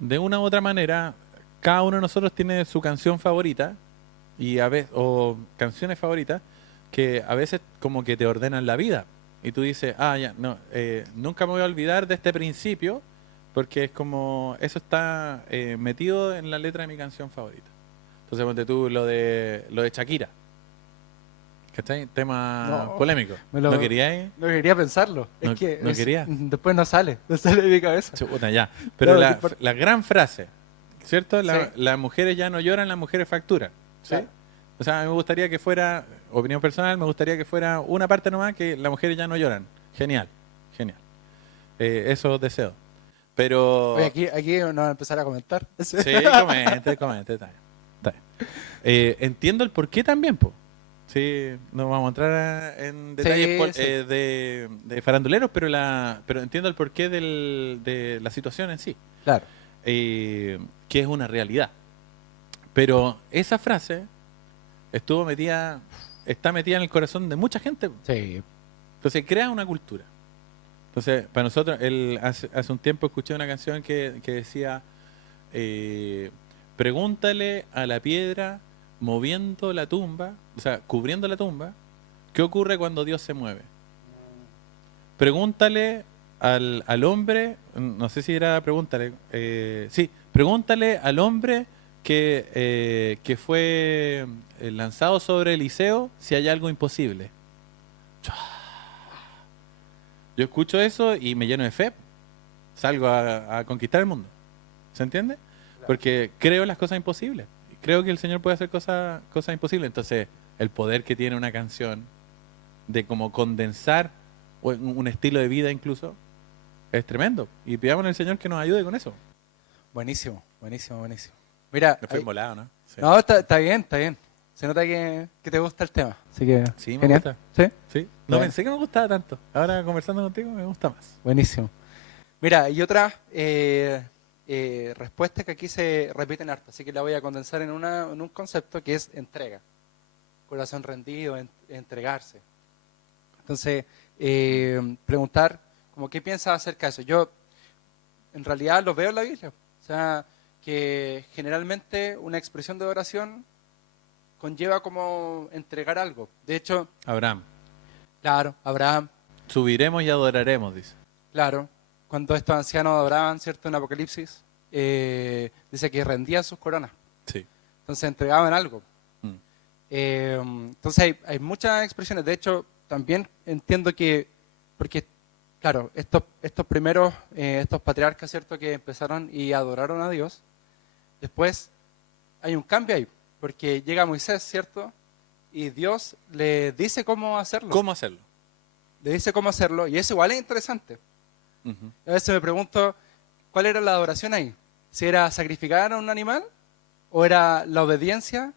De una u otra manera, cada uno de nosotros tiene su canción favorita o canciones favoritas que a veces como que te ordenan la vida. Y tú dices, ya, no, nunca me voy a olvidar de este principio porque es como, eso está metido en la letra de mi canción favorita. Entonces ponte tú lo de Shakira. ¿Cachai? Tema polémico. ¿No queríais? No quería pensarlo. No, es que no quería. después no sale de mi cabeza. Chuta, ya. Pero No, la gran frase, ¿cierto? Sí. Las mujeres ya no lloran, las mujeres facturan. ¿Sí? Claro. O sea, me gustaría que fuera, opinión personal, me gustaría que fuera una parte nomás que las mujeres ya no lloran. Genial, genial. Eso deseo. Pero... Oye, aquí nos van a empezar a comentar. Sí, comente, está bien. Entiendo el porqué también, po. Sí, no vamos a entrar en detalles de faranduleros, pero entiendo el porqué de la situación en sí. Claro. Que es una realidad. Pero esa frase estuvo metida está metida en el corazón de mucha gente. Sí. Entonces crea una cultura. Entonces, para nosotros, hace un tiempo escuché una canción que decía, pregúntale a la piedra moviendo la tumba, o sea, cubriendo la tumba, ¿qué ocurre cuando Dios se mueve? Pregúntale al hombre, no sé si era pregúntale, sí, pregúntale al hombre que fue lanzado sobre Eliseo si hay algo imposible. Yo escucho eso y me lleno de fe. Salgo a conquistar el mundo. ¿Se entiende? Porque creo en las cosas imposibles. Creo que el Señor puede hacer cosas imposibles. Entonces, el poder que tiene una canción de como condensar un estilo de vida incluso es tremendo. Y pidamos al Señor que nos ayude con eso. Buenísimo, buenísimo, buenísimo. Mira, Me fue molado, ¿no? Sí. no, está bien, está bien. Se nota que te gusta el tema. Así que, Sí, me genial. gusta. ¿Sí? Sí. No Bueno. pensé que me gustaba tanto. Ahora conversando contigo me gusta más. Buenísimo. Mira, y otra respuesta que aquí se repiten harto, así que la voy a condensar en un concepto que es entrega. Corazón rendido, entregarse. Entonces, preguntar, como, ¿qué piensas acerca de eso? Yo, en realidad, lo veo en la Biblia. O sea, que generalmente una expresión de oración conlleva como entregar algo. De hecho, Abraham. claro, Abraham, Subiremos y adoraremos, dice. claro, cuando estos ancianos adoraban, ¿cierto? En Apocalipsis, dice que rendían sus coronas. Sí. Entonces entregaban algo. Mm. Entonces hay muchas expresiones. De hecho, también entiendo que, porque, claro, estos primeros, estos patriarcas, ¿cierto? Que empezaron y adoraron a Dios, después hay un cambio ahí, porque llega Moisés, ¿cierto? Y Dios le dice cómo hacerlo. ¿Cómo hacerlo? Le dice cómo hacerlo, y eso igual es interesante. Ujú. A veces me pregunto, ¿cuál era la adoración ahí? ¿Si era sacrificar a un animal? ¿O era la obediencia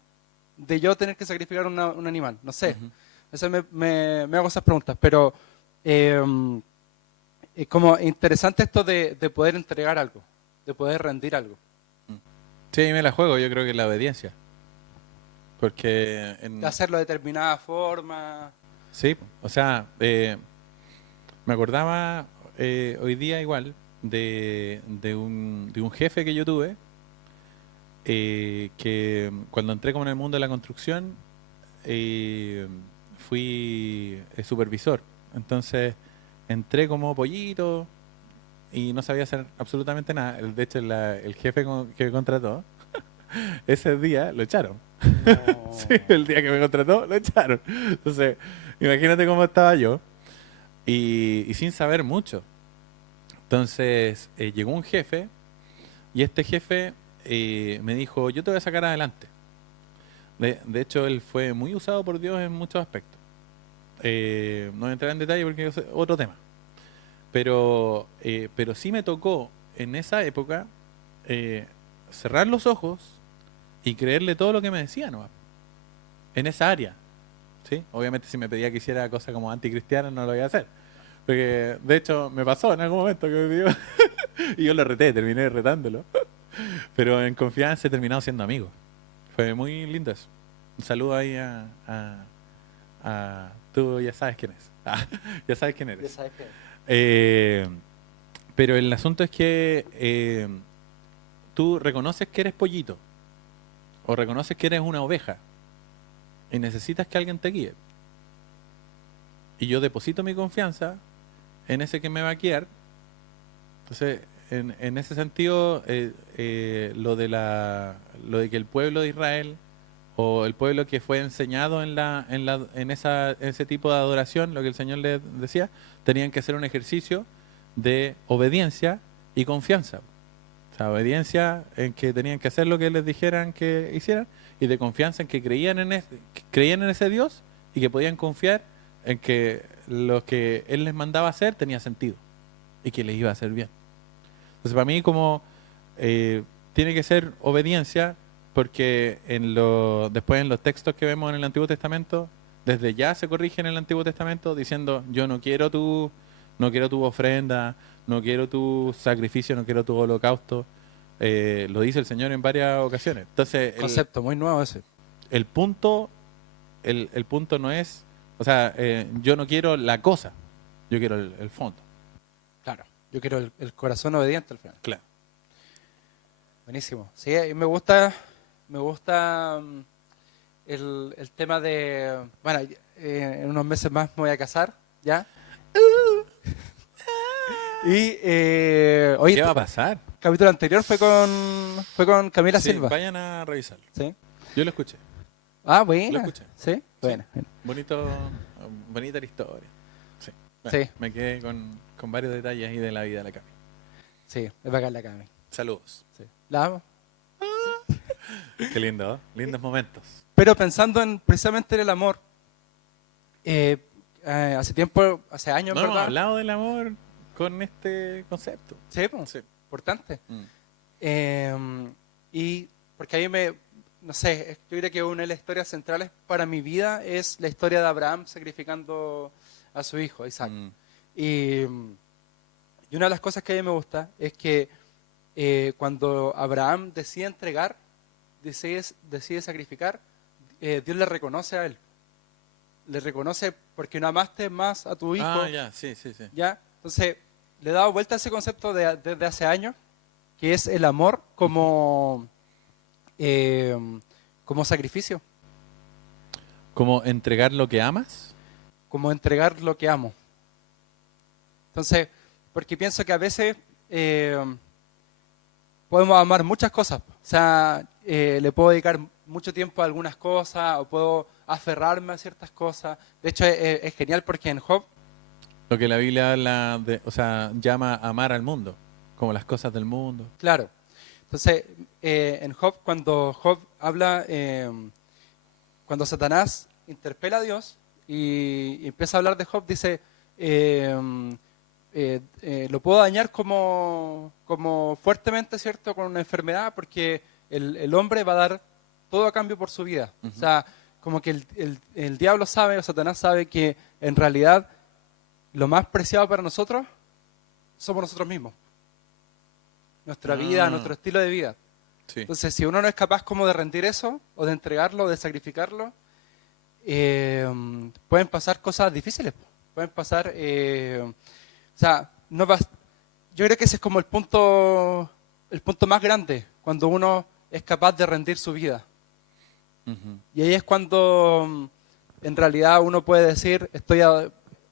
de yo tener que sacrificar un animal? No sé. Ujú. A veces me hago esas preguntas, pero es como interesante esto de poder entregar algo, de poder rendir algo. Sí, me la juego, yo creo que la obediencia. Porque De hacerlo de determinada forma. sí, o sea, me acordaba hoy día igual de un jefe que yo tuve que cuando entré como en el mundo de la construcción fui supervisor. Entonces entré como pollito y no sabía hacer absolutamente nada. De hecho, el jefe que me contrató, ese día lo echaron. No. Sí, el día que me contrató, lo echaron. Entonces, imagínate cómo estaba yo y sin saber mucho. Entonces, llegó un jefe y este jefe me dijo, yo te voy a sacar adelante. De hecho, él fue muy usado por Dios en muchos aspectos. No voy a entrar en detalle porque es otro tema. Pero sí me tocó en esa época cerrar los ojos y creerle todo lo que me decía, ¿no? En esa área. ¿Sí? Obviamente si me pedía que hiciera cosas como anticristianas no lo iba a hacer. Porque de hecho me pasó en algún momento que me pidió y yo lo reté, terminé retándolo. Pero en confianza he terminado siendo amigos. Fue muy lindo eso. Un saludo ahí tú ya sabes quién es. Ya sabes quién Ya eres. sabes que- Pero el asunto es que tú reconoces que eres pollito o reconoces que eres una oveja y necesitas que alguien te guíe. Y yo deposito mi confianza en ese que me va a guiar. Entonces, en ese sentido, lo de que el pueblo de Israel o el pueblo que fue enseñado en ese tipo de adoración, lo que el Señor les decía, tenían que hacer un ejercicio de obediencia y confianza. O sea, obediencia en que tenían que hacer lo que les dijeran que hicieran y de confianza en que creían en ese Dios y que podían confiar en que lo que Él les mandaba hacer tenía sentido y que les iba a hacer bien. Entonces, para mí, como tiene que ser obediencia, porque después en los textos que vemos en el Antiguo Testamento, desde ya se corrige en el Antiguo Testamento diciendo, yo no quiero tu ofrenda, no quiero tu sacrificio, no quiero tu holocausto. Lo dice el Señor en varias ocasiones. Entonces, Concepto muy nuevo ese. el punto el punto no es, o sea, yo no quiero la cosa, yo quiero el fondo. Claro, yo quiero el corazón obediente al final. Claro. Buenísimo. Sí, y me gusta el tema de, bueno, en unos meses más me voy a casar, ¿ya? Y hoy ¿Qué va a pasar? el capítulo anterior fue con Camila Sí, Silva. vayan a revisarlo. ¿Sí? Yo lo escuché. Ah, Lo buena. escuché. ¿Sí? Buena. Bonita la historia. Sí. Bueno, Sí. me quedé con varios detalles ahí de la vida de la Cami. Sí, es bacán la Cami. Saludos. Sí. La amo. Qué lindo, ¿eh? Lindos momentos. Pero pensando precisamente en el amor, hace años, No hemos ¿verdad? hablado del amor con este concepto. Sí, pues, Sí. importante. Mm. Y porque a mí no sé, yo diría que una de las historias centrales para mi vida es la historia de Abraham sacrificando a su hijo, Isaac. Mm. Y una de las cosas que a mí me gusta es que cuando Abraham decide entregar, decide sacrificar, Dios le reconoce a él. Le reconoce porque no amaste más a tu hijo. Ah, ya, sí. ¿Ya? Entonces, le he dado vuelta a ese concepto desde hace años, que es el amor como sacrificio, ¿Como entregar lo que amas? como entregar lo que amo. Entonces, porque pienso que a veces podemos amar muchas cosas. O sea, le puedo dedicar mucho tiempo a algunas cosas o puedo aferrarme a ciertas cosas. De hecho, es genial porque en Job, Lo que la Biblia habla de, o sea, llama amar al mundo, como las cosas del mundo. claro. Entonces, en Job, cuando Job habla, cuando Satanás interpela a Dios y empieza a hablar de Job, dice, lo puedo dañar como fuertemente, ¿cierto?, con una enfermedad, porque el hombre va a dar todo a cambio por su vida. Ujú. O sea, como que el diablo sabe, o Satanás sabe que en realidad lo más preciado para nosotros somos nosotros mismos. Nuestra vida, nuestro estilo de vida. Sí. Entonces, si uno no es capaz como de rendir eso, o de entregarlo, o de sacrificarlo, pueden pasar cosas difíciles. Pueden pasar, o sea, yo creo que ese es como el punto más grande, cuando uno es capaz de rendir su vida. Ujú. Y ahí es cuando en realidad uno puede decir,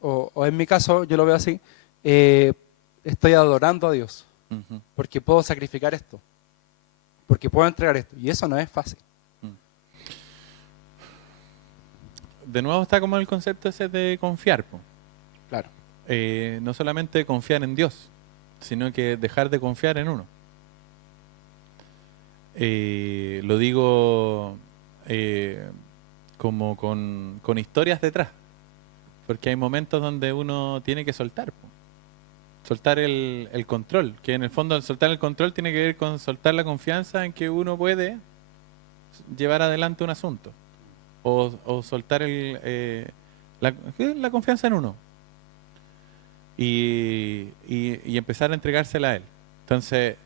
o en mi caso, yo lo veo así, estoy adorando a Dios, Ujú. porque puedo sacrificar esto, porque puedo entregar esto. Y eso no es fácil. De nuevo está como el concepto ese de confiar, po. Claro. No solamente confiar en Dios, sino que dejar de confiar en uno. Lo digo como con historias detrás, porque hay momentos donde uno tiene que soltar, po. Soltar el control, que en el fondo el soltar el control tiene que ver con soltar la confianza en que uno puede llevar adelante un asunto, o soltar la confianza en uno y empezar a entregársela a él. Entonces,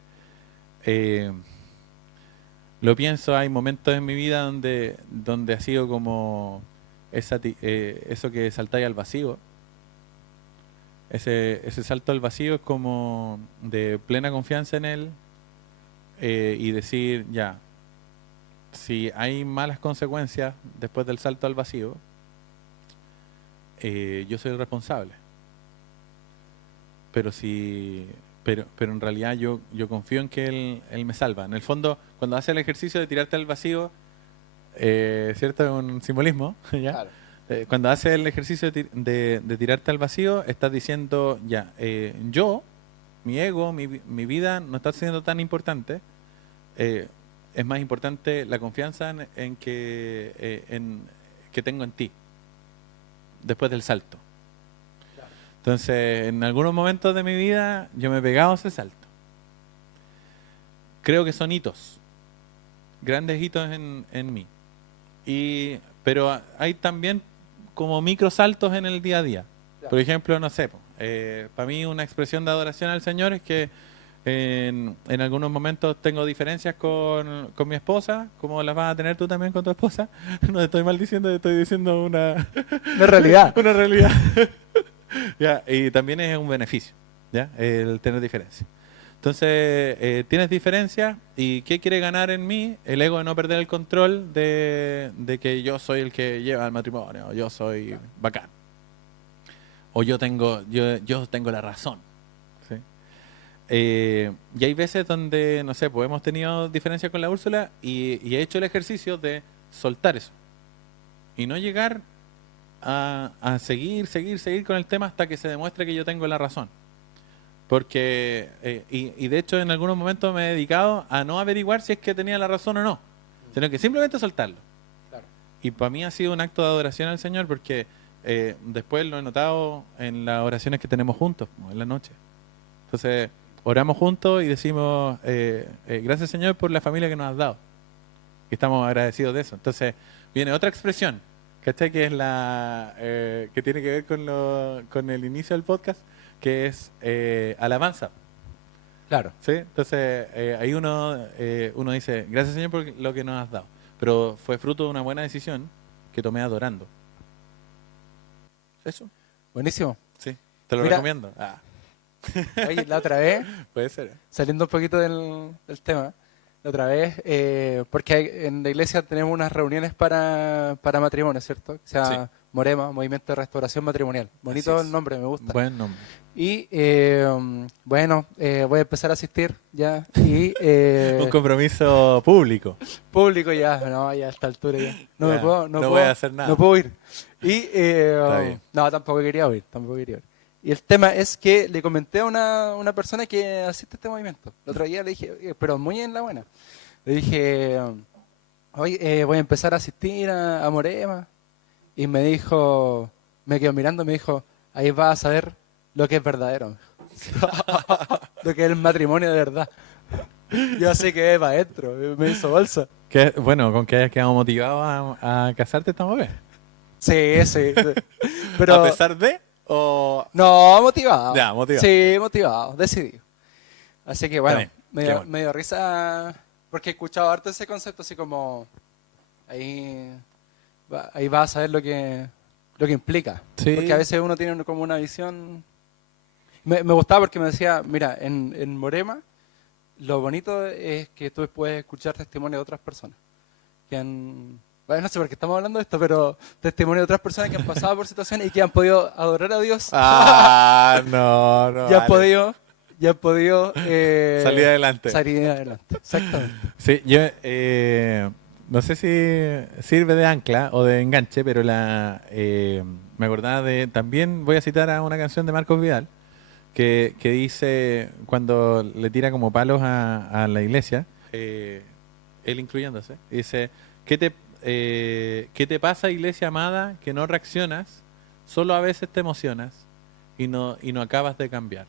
lo pienso, hay momentos en mi vida donde ha sido como eso que saltáis al vacío. Ese salto al vacío es como de plena confianza en él, y decir, ya, si hay malas consecuencias después del salto al vacío, yo soy el responsable. Pero en realidad yo confío en que él me salva. En el fondo, cuando haces el ejercicio de tirarte al vacío, ¿cierto? Es un simbolismo, ¿ya? Claro. Cuando haces el ejercicio de tirarte al vacío, estás diciendo, ya, mi ego, mi vida no está siendo tan importante. Es más importante la confianza en que tengo en ti después del salto. Entonces, en algunos momentos de mi vida yo me he pegado ese salto. Creo que son hitos, grandes hitos en mí. Pero hay también como microsaltos en el día a día. Por ejemplo, no sé, para mí una expresión de adoración al Señor es que En algunos momentos tengo diferencias con mi esposa, como las vas a tener tú también con tu esposa. No te estoy maldiciendo, te estoy diciendo una, La realidad. una realidad. Ya, y también es un beneficio, ¿ya? El tener diferencias. Entonces, tienes diferencias y ¿qué quiere ganar en mí? El ego de no perder el control de que yo soy el que lleva el matrimonio, o yo soy bacán, o yo tengo la razón. ¿Sí? Y hay veces donde, no sé, pues hemos tenido diferencias con la Úrsula y he hecho el ejercicio de soltar eso y no llegar a seguir con el tema hasta que se demuestre que yo tengo la razón. Porque, y de hecho en algunos momentos me he dedicado a no averiguar si es que tenía la razón o no, sino que simplemente soltarlo. Claro. Y para mí ha sido un acto de adoración al Señor porque después lo he notado en las oraciones que tenemos juntos, como en la noche. Entonces, oramos juntos y decimos, gracias Señor por la familia que nos has dado. Y estamos agradecidos de eso. Entonces, viene otra expresión, ¿cachai? Que es que tiene que ver con el inicio del podcast, que es alabanza. Claro. ¿Sí? Entonces, ahí uno dice, gracias Señor por lo que nos has dado. Pero fue fruto de una buena decisión que tomé adorando. ¿Eso? Buenísimo. Sí, te lo Mira. recomiendo. Oye, la otra vez, Puede ser. saliendo un poquito del tema, la otra vez, porque en la iglesia tenemos unas reuniones para matrimonio, ¿cierto? O sea, Sí. Morema, Movimiento de Restauración Matrimonial. Bonito Así es. el nombre, me gusta. Buen nombre. Y bueno, voy a empezar a asistir ya. Y Un compromiso público. público ya, no, ya a esta altura ya. No Ya, me puedo, no voy a hacer nada. No puedo ir. Y Está bien. no, tampoco quería ir. Y el tema es que le comenté a una persona que asiste a este movimiento. El otro día le dije, pero muy en la buena. Le dije, oye, voy a empezar a asistir a Morema. Y me dijo, me quedó mirando y me dijo, ahí vas a saber lo que es verdadero. Lo que es el matrimonio de verdad. Yo sé que es para adentro, me hizo bolsa. Bueno, con que hayas quedado motivado a casarte estamos bien. Sí, sí. Pero, ¿A pesar de? O... no, motivado. Ya, motivado. Sí, motivado, decidido. Así que bueno, Está bien, me qué dio, bueno. me dio risa porque he escuchado harto ese concepto, así como ahí, ahí vas a saber lo que implica. Sí. Porque a veces uno tiene como una visión. Me gustaba porque me decía, mira, en Morema lo bonito es que tú puedes escuchar testimonio de otras personas que han... Bueno, no sé por qué estamos hablando de esto, pero testimonio de otras personas que han pasado por situaciones y que han podido adorar a Dios. No, no. Y han vale. podido Salir adelante. Salir adelante, exactamente. Sí, yo no sé si sirve de ancla o de enganche, pero me acordaba de... También voy a citar a una canción de Marcos Vidal que dice, cuando le tira como palos a la iglesia, él incluyéndose, dice, ¿qué te pasa, iglesia amada, que no reaccionas, solo a veces te emocionas y no acabas de cambiar?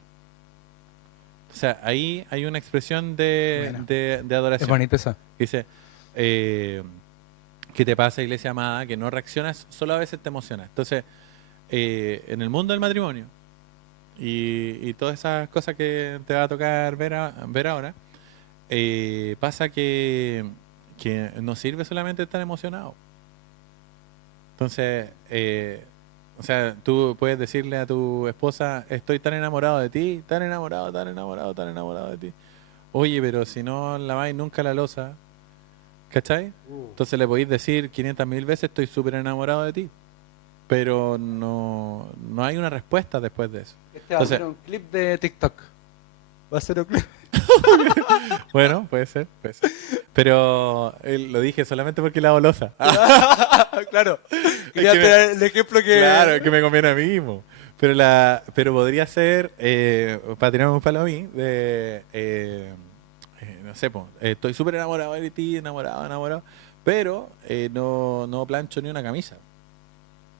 O sea, ahí hay una expresión Bueno. de adoración. Es bonito eso. Dice, ¿qué te pasa, iglesia amada? Que no reaccionas, solo a veces te emocionas. Entonces, en el mundo del matrimonio y todas esas cosas que te va a tocar ver ahora, pasa que no sirve solamente estar emocionado. Entonces, o sea, tú puedes decirle a tu esposa, estoy tan enamorado de ti, tan enamorado de ti. Oye, pero si no laváis nunca la loza, ¿cachai? Entonces le podéis decir 500.000 veces, estoy súper enamorado de ti. Pero no hay una respuesta después de eso. Este va a Entonces, ser un clip de TikTok. Va a ser un clip. bueno, puede ser. Pero lo dije solamente porque lavo loza. Claro. Quería que tener el ejemplo que... Claro, que me conviene a mí mismo. Pero podría ser, para tirarme un palo a mí, no sé, estoy súper enamorado de ti, enamorado, pero no plancho ni una camisa.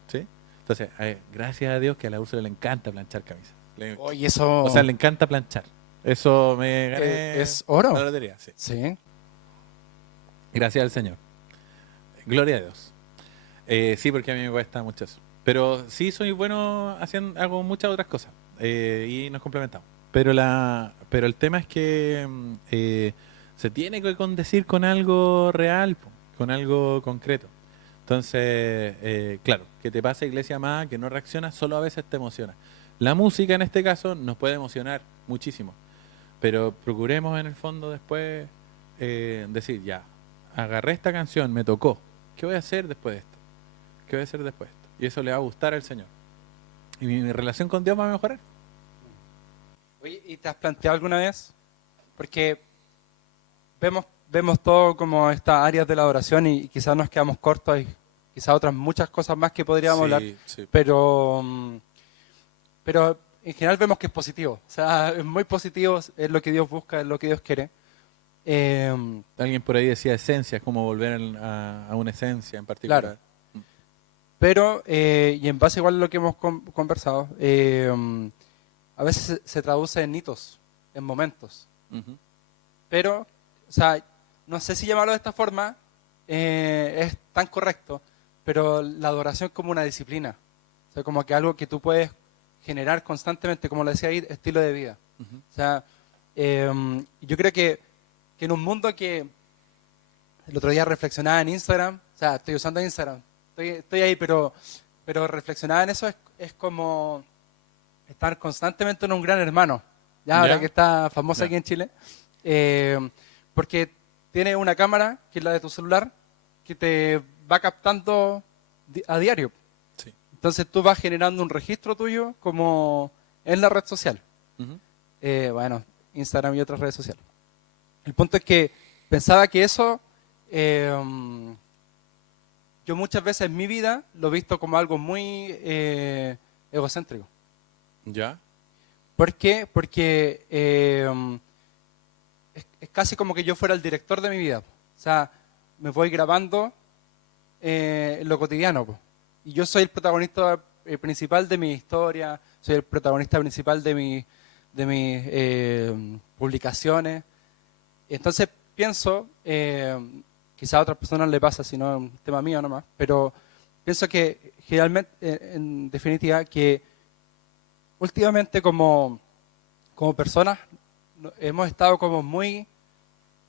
¿Sí? Entonces, gracias a Dios que a la Úrsula le encanta planchar camisas. Oye, eso... O sea, le encanta planchar. Eso me gané ¿es oro? la lotería, sí. Sí. Gracias al Señor. Gloria a Dios. Sí, porque a mí me cuesta mucho eso. Pero sí soy bueno hago muchas otras cosas. Y nos complementamos. pero el tema es que se tiene que condecir con algo real, po, con algo concreto. Entonces, claro, que te pasa Iglesia Amada, que no reacciona, solo a veces te emociona. La música en este caso nos puede emocionar muchísimo, pero procuremos en el fondo después decir, ya, agarré esta canción, me tocó, ¿qué voy a hacer después de esto? ¿Qué voy a hacer después de esto? Y eso le va a gustar al Señor. Y mi relación con Dios va a mejorar. Oye, ¿y te has planteado alguna vez? Porque vemos todo como estas áreas de la adoración y quizás nos quedamos cortos y quizás otras muchas cosas más que podríamos hablar, Sí. pero en general vemos que es positivo. O sea, es muy positivo, es lo que Dios busca, es lo que Dios quiere. Alguien por ahí decía esencia, es como volver a una esencia en particular. Claro. Pero, y en base igual a lo que hemos conversado, a veces se traduce en hitos, en momentos. Ujú. Pero, o sea, no sé si llamarlo de esta forma es tan correcto, pero la adoración como una disciplina. O sea, como que algo que tú puedes generar constantemente, como lo decía ahí, estilo de vida. Ujú. O sea, yo creo que en un mundo que el otro día reflexionaba en Instagram, o sea, estoy usando Instagram, estoy ahí, pero reflexionar en eso es como estar constantemente en un gran hermano, ya ahora Ya. que está famoso Ya. aquí en Chile, porque tiene una cámara, que es la de tu celular, que te va captando a diario. Sí. Entonces tú vas generando un registro tuyo como en la red social. Ujú. Bueno, Instagram y otras redes sociales. El punto es que pensaba que eso, yo muchas veces en mi vida lo he visto como algo muy egocéntrico. Ya. ¿Por qué? Porque es casi como que yo fuera el director de mi vida. O sea, me voy grabando en lo cotidiano. Po. Y yo soy el protagonista principal de mi historia, soy el protagonista principal de mis publicaciones. Entonces pienso, quizá a otras personas le pasa, si no es un tema mío nomás, pero pienso que generalmente, en definitiva, que últimamente como personas hemos estado como muy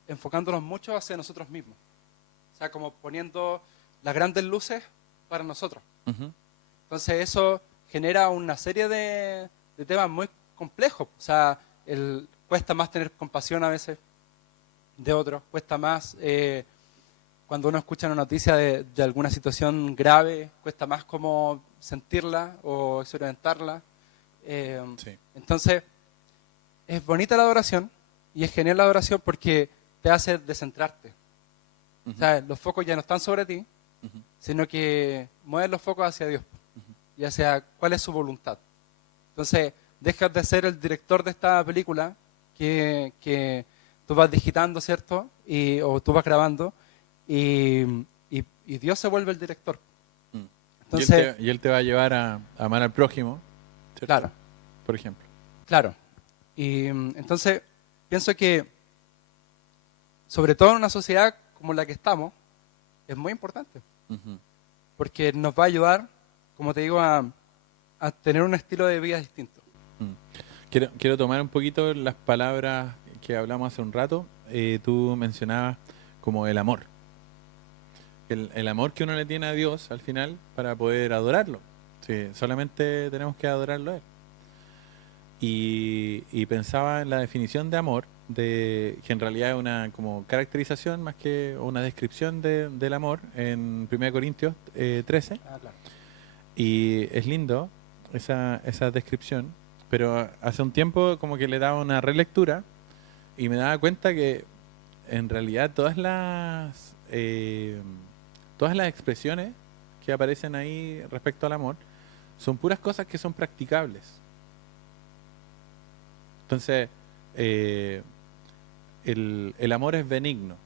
enfocándonos mucho hacia nosotros mismos. O sea, como poniendo las grandes luces para nosotros. Ujú. Entonces eso genera una serie de temas muy complejos. O sea, cuesta más tener compasión a veces de otros, cuesta más cuando uno escucha una noticia de alguna situación grave, cuesta más como sentirla o experimentarla. Sí. Entonces, es bonita la adoración y es genial la adoración porque te hace descentrarte. Ujú. O sea, los focos ya no están sobre ti, Ujú. sino que mueves los focos hacia Dios y hacia cuál es su voluntad. Entonces, dejas de ser el director de esta película que tú vas digitando, ¿cierto? O tú vas grabando y Dios se vuelve el director. Mm. Entonces, y él te va a llevar a amar al prójimo, ¿cierto? claro, Por ejemplo. claro. Y entonces, pienso que, sobre todo en una sociedad como la que estamos, es muy importante. Ujú. Porque nos va a ayudar, como te digo, a tener un estilo de vida distinto. Mm. Quiero tomar un poquito las palabras que hablamos hace un rato. Tú mencionabas como el amor. El amor que uno le tiene a Dios al final para poder adorarlo. Sí, solamente tenemos que adorarlo a Él. Y pensaba en la definición de amor, que en realidad es una como caracterización más que una descripción del amor en 1 Corintios 13. Ah, claro. Y es lindo esa descripción, pero hace un tiempo como que le daba una relectura y me daba cuenta que en realidad todas las expresiones que aparecen ahí respecto al amor son puras cosas que son practicables. Entonces, el amor es benigno.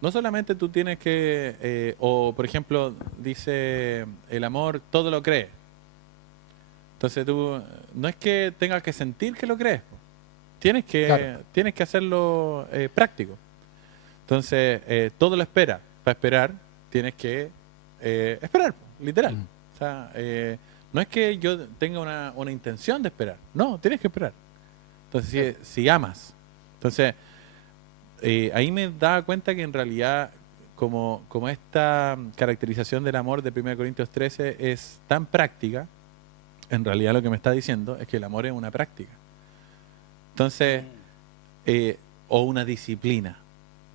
No solamente tú tienes que, o por ejemplo, dice el amor todo lo cree. Entonces tú, no es que tengas que sentir que lo crees, po. Claro. Tienes que hacerlo práctico. Entonces, todo lo espera. Para esperar, tienes que esperar, po, literal. Mm. O sea, no es que yo tenga una intención de esperar. No, tienes que esperar. Entonces, si amas. Entonces, ahí me daba cuenta que en realidad, como esta caracterización del amor de 1 Corintios 13 es tan práctica, en realidad lo que me está diciendo es que el amor es una práctica. Entonces, o una disciplina.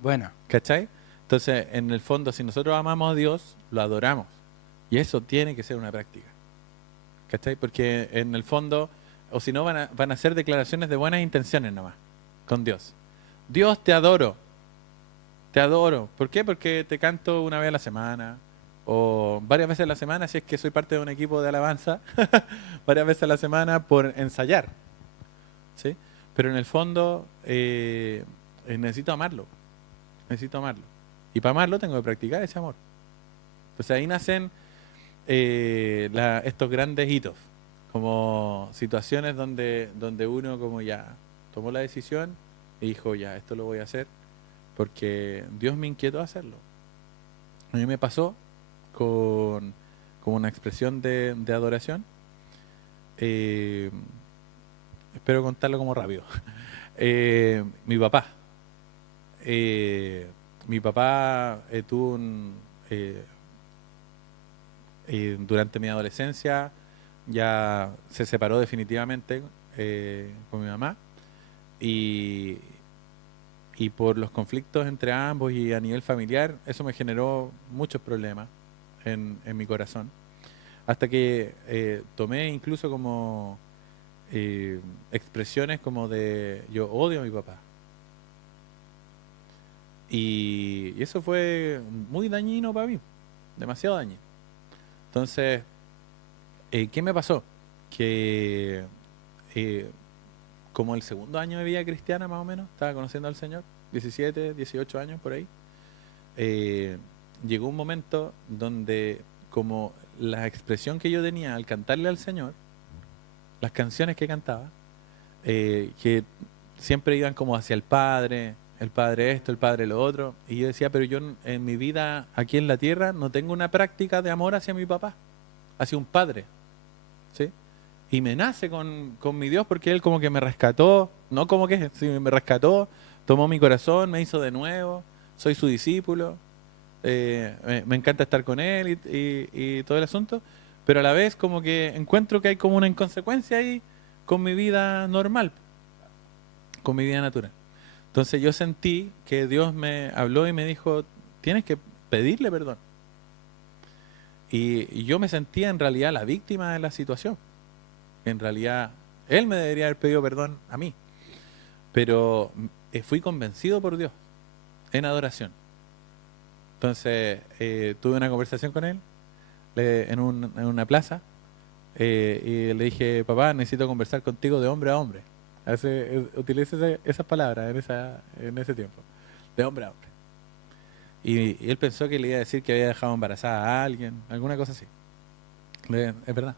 Bueno. ¿Cachai? Entonces, en el fondo, si nosotros amamos a Dios, lo adoramos. Y eso tiene que ser una práctica. ¿Cachai? Porque en el fondo, o si no, van a ser declaraciones de buenas intenciones nomás, con Dios. Dios, te adoro. Te adoro. ¿Por qué? Porque te canto una vez a la semana, o varias veces a la semana, si es que soy parte de un equipo de alabanza, varias veces a la semana por ensayar. ¿Sí? Pero en el fondo, necesito amarlo. Necesito amarlo. Y para amarlo tengo que practicar ese amor. Entonces ahí nacen estos grandes hitos, como situaciones donde uno como ya tomó la decisión y dijo, ya, esto lo voy a hacer porque Dios me inquietó a hacerlo. A mí me pasó con una expresión de adoración. Espero contarlo como rápido. Mi papá. Mi papá tuvo durante mi adolescencia, ya se separó definitivamente con mi mamá, y por los conflictos entre ambos y a nivel familiar, eso me generó muchos problemas en mi corazón, hasta que tomé incluso como expresiones como de yo odio a mi papá. Y eso fue muy dañino para mí, demasiado dañino. Entonces, ¿qué me pasó? Que como el segundo año de vida cristiana más o menos, estaba conociendo al Señor, 17, 18 años por ahí, llegó un momento donde como la expresión que yo tenía al cantarle al Señor, las canciones que cantaba, que siempre iban como hacia el Padre esto, el Padre lo otro, y yo decía, pero yo en mi vida aquí en la tierra no tengo una práctica de amor hacia mi papá, hacia un padre, ¿sí? Y me nace con mi Dios porque Él como que me rescató, no como que, sí, me rescató, tomó mi corazón, me hizo de nuevo, soy su discípulo, me encanta estar con Él y todo el asunto, pero a la vez como que encuentro que hay como una inconsecuencia ahí con mi vida normal, con mi vida natural. Entonces yo sentí que Dios me habló y me dijo, tienes que pedirle perdón. Y yo me sentía en realidad la víctima de la situación. En realidad, Él me debería haber pedido perdón a mí. Pero fui convencido por Dios en adoración. Entonces tuve una conversación con Él en una plaza y le dije, papá, necesito conversar contigo de hombre a hombre. Utilicé esas palabras en ese tiempo, de hombre a hombre. Y él pensó que le iba a decir que había dejado embarazada a alguien, alguna cosa así. Es verdad.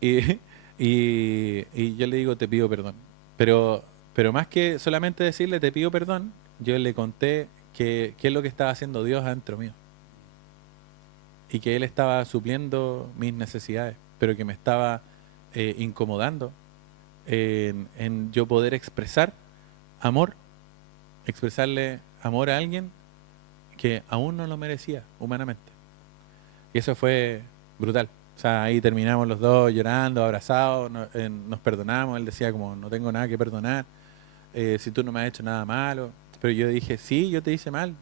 Y yo le digo, te pido perdón. Pero más que solamente decirle, te pido perdón, yo le conté qué es lo que estaba haciendo Dios adentro mío. Y que Él estaba supliendo mis necesidades, pero que me estaba incomodando en yo poder expresar amor, expresarle amor a alguien que aún no lo merecía humanamente. Y eso fue brutal. O sea, ahí terminamos los dos llorando, abrazados, nos perdonamos. Él decía como, no tengo nada que perdonar, si tú no me has hecho nada malo. Pero yo dije, sí, yo te hice mal.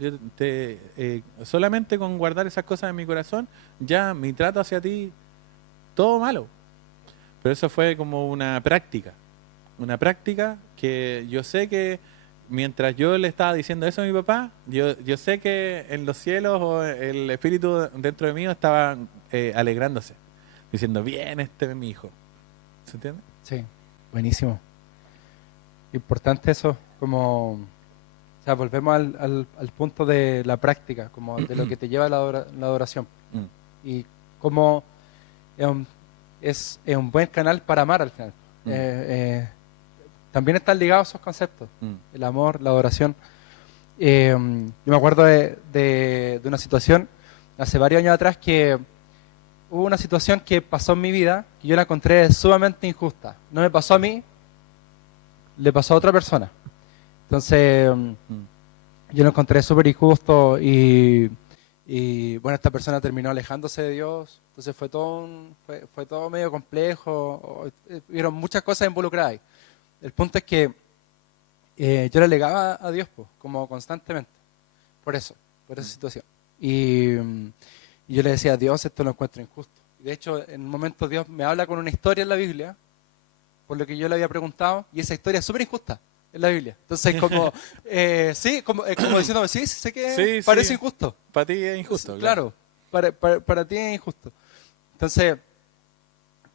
Solamente con guardar esas cosas en mi corazón, ya mi trato hacia ti, todo malo. Pero eso fue como una práctica que yo sé que mientras yo le estaba diciendo eso a mi papá, yo sé que en los cielos o el espíritu dentro de mí estaba alegrándose, diciendo, bien, este es mi hijo. ¿Se entiende? Sí, buenísimo. Importante eso, como, o sea, volvemos al punto de la práctica, como de lo que te lleva a la adoración. Y como es un buen canal para amar al final. También están ligados esos conceptos, el amor, la adoración. Yo me acuerdo de una situación hace varios años atrás que hubo una situación que pasó en mi vida que yo la encontré sumamente injusta. No me pasó a mí, le pasó a otra persona. Entonces, yo lo encontré súper injusto y bueno, esta persona terminó alejándose de Dios. Entonces fue todo medio complejo. Hubieron muchas cosas involucradas ahí. El punto es que yo le alegaba a Dios, pues, como constantemente, por esa situación. Y yo le decía a Dios, esto lo encuentro injusto. De hecho, en un momento Dios me habla con una historia en la Biblia, por lo que yo le había preguntado, y esa historia es súper injusta en la Biblia. Entonces, como, sí, como diciéndome, sí, sé que parece injusto. Para ti es injusto. Claro, para ti es injusto. Entonces,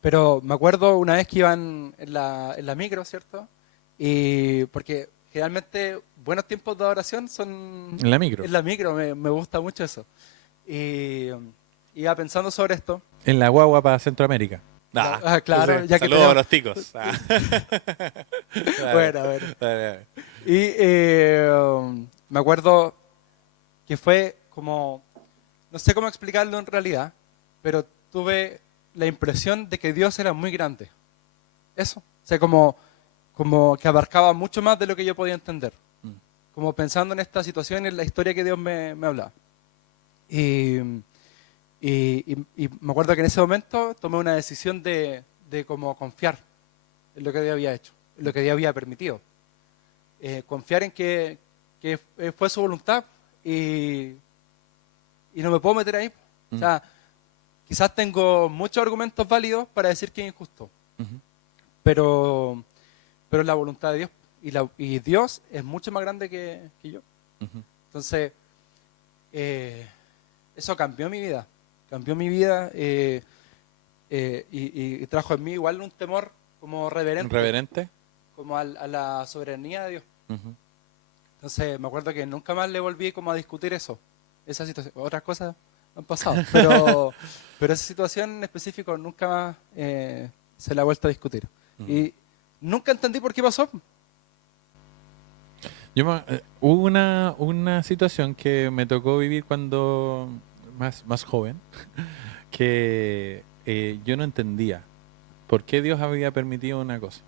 pero me acuerdo una vez que iban en la micro, ¿cierto? Y porque generalmente buenos tiempos de adoración son En la micro. en la micro, me gusta mucho eso. Y iba pensando sobre esto. En la guagua para Centroamérica. Claro, entonces, ya que saludos tenemos- a los ticos. Bueno, Dale. Y me acuerdo que fue como, no sé cómo explicarlo en realidad, pero tuve la impresión de que Dios era muy grande. Eso. O sea, como que abarcaba mucho más de lo que yo podía entender. Como pensando en esta situación, en la historia que Dios me hablaba. Y me acuerdo que en ese momento tomé una decisión de como confiar en lo que Dios había hecho, en lo que Dios había permitido. Confiar en que fue su voluntad y no me puedo meter ahí. O sea, quizás tengo muchos argumentos válidos para decir que es injusto, pero es la voluntad de Dios y Dios es mucho más grande que yo. Entonces, eso cambió mi vida y trajo en mí igual un temor como reverente. Como a la soberanía de Dios. Entonces me acuerdo que nunca más le volví como a discutir esa situación. Otras cosas han pasado, pero esa situación en específico nunca más se la ha vuelto a discutir. Y nunca entendí por qué pasó. Hubo una situación que me tocó vivir cuando más joven, que yo no entendía por qué Dios había permitido una cosa.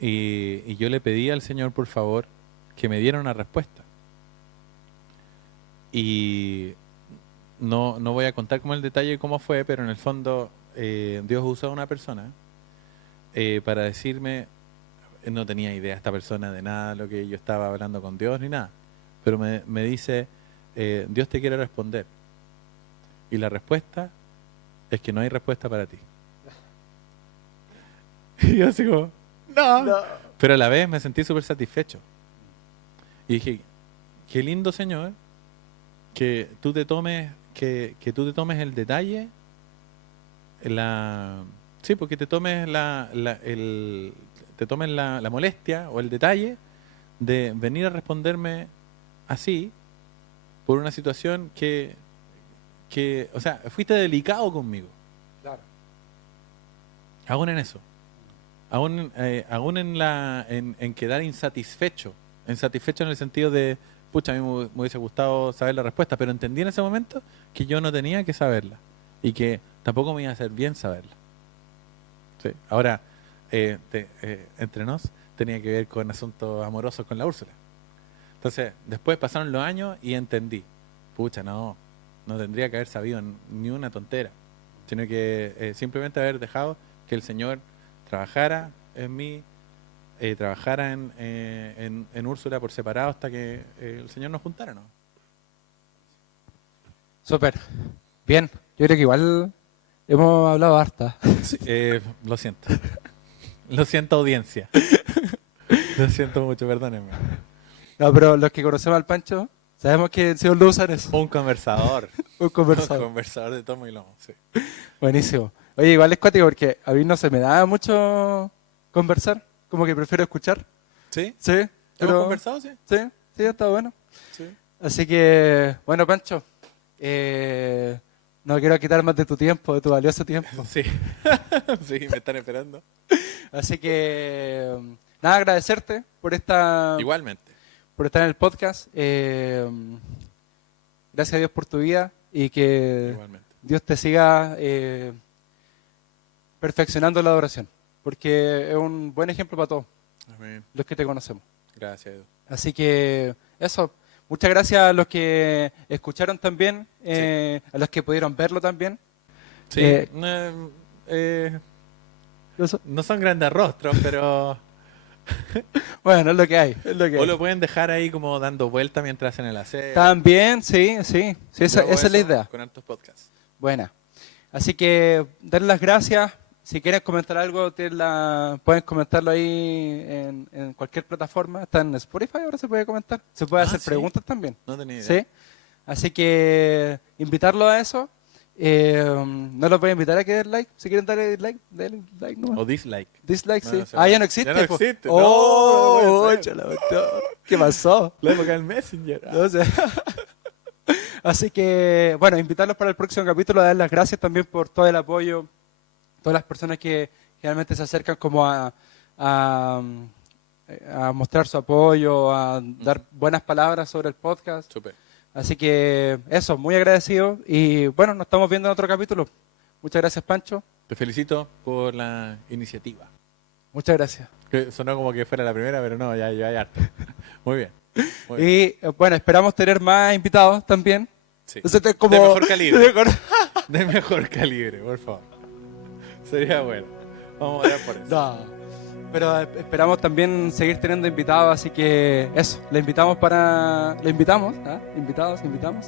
Y yo le pedí al Señor, por favor, que me diera una respuesta. Y no voy a contar como el detalle de cómo fue, pero en el fondo Dios usó a una persona para decirme, no tenía idea esta persona de nada, lo que yo estaba hablando con Dios ni nada, pero me dice, Dios te quiere responder. Y la respuesta es que no hay respuesta para ti. Y yo así como, no. Pero a la vez me sentí súper satisfecho. Y dije, qué lindo, Señor, que tú te tomes, que tú te tomes el detalle, sí, porque te tomes la molestia o el detalle de venir a responderme así por una situación que o sea, fuiste delicado conmigo. Claro. Aún en eso. Aún en quedar insatisfecho en el sentido de, pucha, a mí me hubiese gustado saber la respuesta, pero entendí en ese momento que yo no tenía que saberla y que tampoco me iba a hacer bien saberla. Sí. Ahora, entre nos, tenía que ver con asuntos amorosos con la Úrsula. Entonces, después pasaron los años y entendí, pucha, no tendría que haber sabido ni una tontera, sino que simplemente haber dejado que el Señor trabajara en mí, trabajara en Úrsula por separado hasta que el Señor nos juntara, ¿no? Súper. Bien. Yo creo que igual hemos hablado harta. Sí, lo siento. Lo siento, audiencia. Lo siento mucho, perdónenme. No, pero los que conocemos al Pancho, sabemos que el Señor lo usa en eso. Un conversador. Un conversador. Un conversador de tomo y lomo, sí. Buenísimo. Oye, igual es cuático porque a mí no se me da mucho conversar. Como que prefiero escuchar. ¿Sí? Sí. ¿Hemos Pero, conversado, sí? sí, está bueno. Sí. Así que, bueno, Pancho, no quiero quitar más de tu tiempo, de tu valioso tiempo. Sí. Sí, me están esperando. Así que, nada, agradecerte por Igualmente. por estar en el podcast. Gracias a Dios por tu vida y que Igualmente. Dios te siga perfeccionando la adoración, porque es un buen ejemplo para todos. Amén. los que te conocemos. Gracias, Edu. Así que eso, muchas gracias a los que escucharon también, a los que pudieron verlo también. Sí, Eso. no son grandes rostros, pero... Bueno, es lo que hay. Es lo que O hay. lo pueden dejar ahí como dando vuelta mientras hacen el aseo. También, sí, esa Yo hago es la eso idea. Con hartos podcasts. Buena. Así que darles las gracias. Si quieren comentar algo, pueden comentarlo ahí en cualquier plataforma. Está en Spotify, ahora se puede comentar. Se puede hacer ¿sí? preguntas también. No tenía idea. ¿Sí? Así que invitarlo a eso. No los voy a invitar a que den like. Si quieren darle like, denle like nomás. O dislike. Dislike, No, sí. no sé. Ya no existe. Ya no po. existe. Oh, No, no puede ser. chala, cuestión. ¿Qué pasó? La época del Messenger. No sé. Así que, bueno, invitarlos para el próximo capítulo, a dar las gracias también por todo el apoyo, todas las personas que realmente se acercan como a mostrar su apoyo, a dar buenas palabras sobre el podcast. Súper. Así que eso, muy agradecido y bueno, nos estamos viendo en otro capítulo. Muchas gracias, Pancho. Te felicito por la iniciativa. Muchas gracias. Que sonó como que fuera la primera, pero no, ya hay harto. Muy bien. Muy bien. Y bueno, esperamos tener más invitados también. Sí. Entonces, esto es como... De mejor calibre. de mejor- De mejor calibre, por favor. Sería bueno. Vamos a ver por eso. No, pero esperamos también seguir teniendo invitados, así que eso, le invitamos invitamos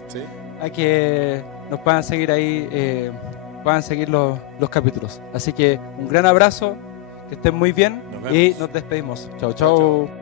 Sí. a que nos puedan seguir ahí, puedan seguir los capítulos. Así que un gran abrazo, que estén muy bien Nos vemos. y nos despedimos. Chau, Chau, chau. chau.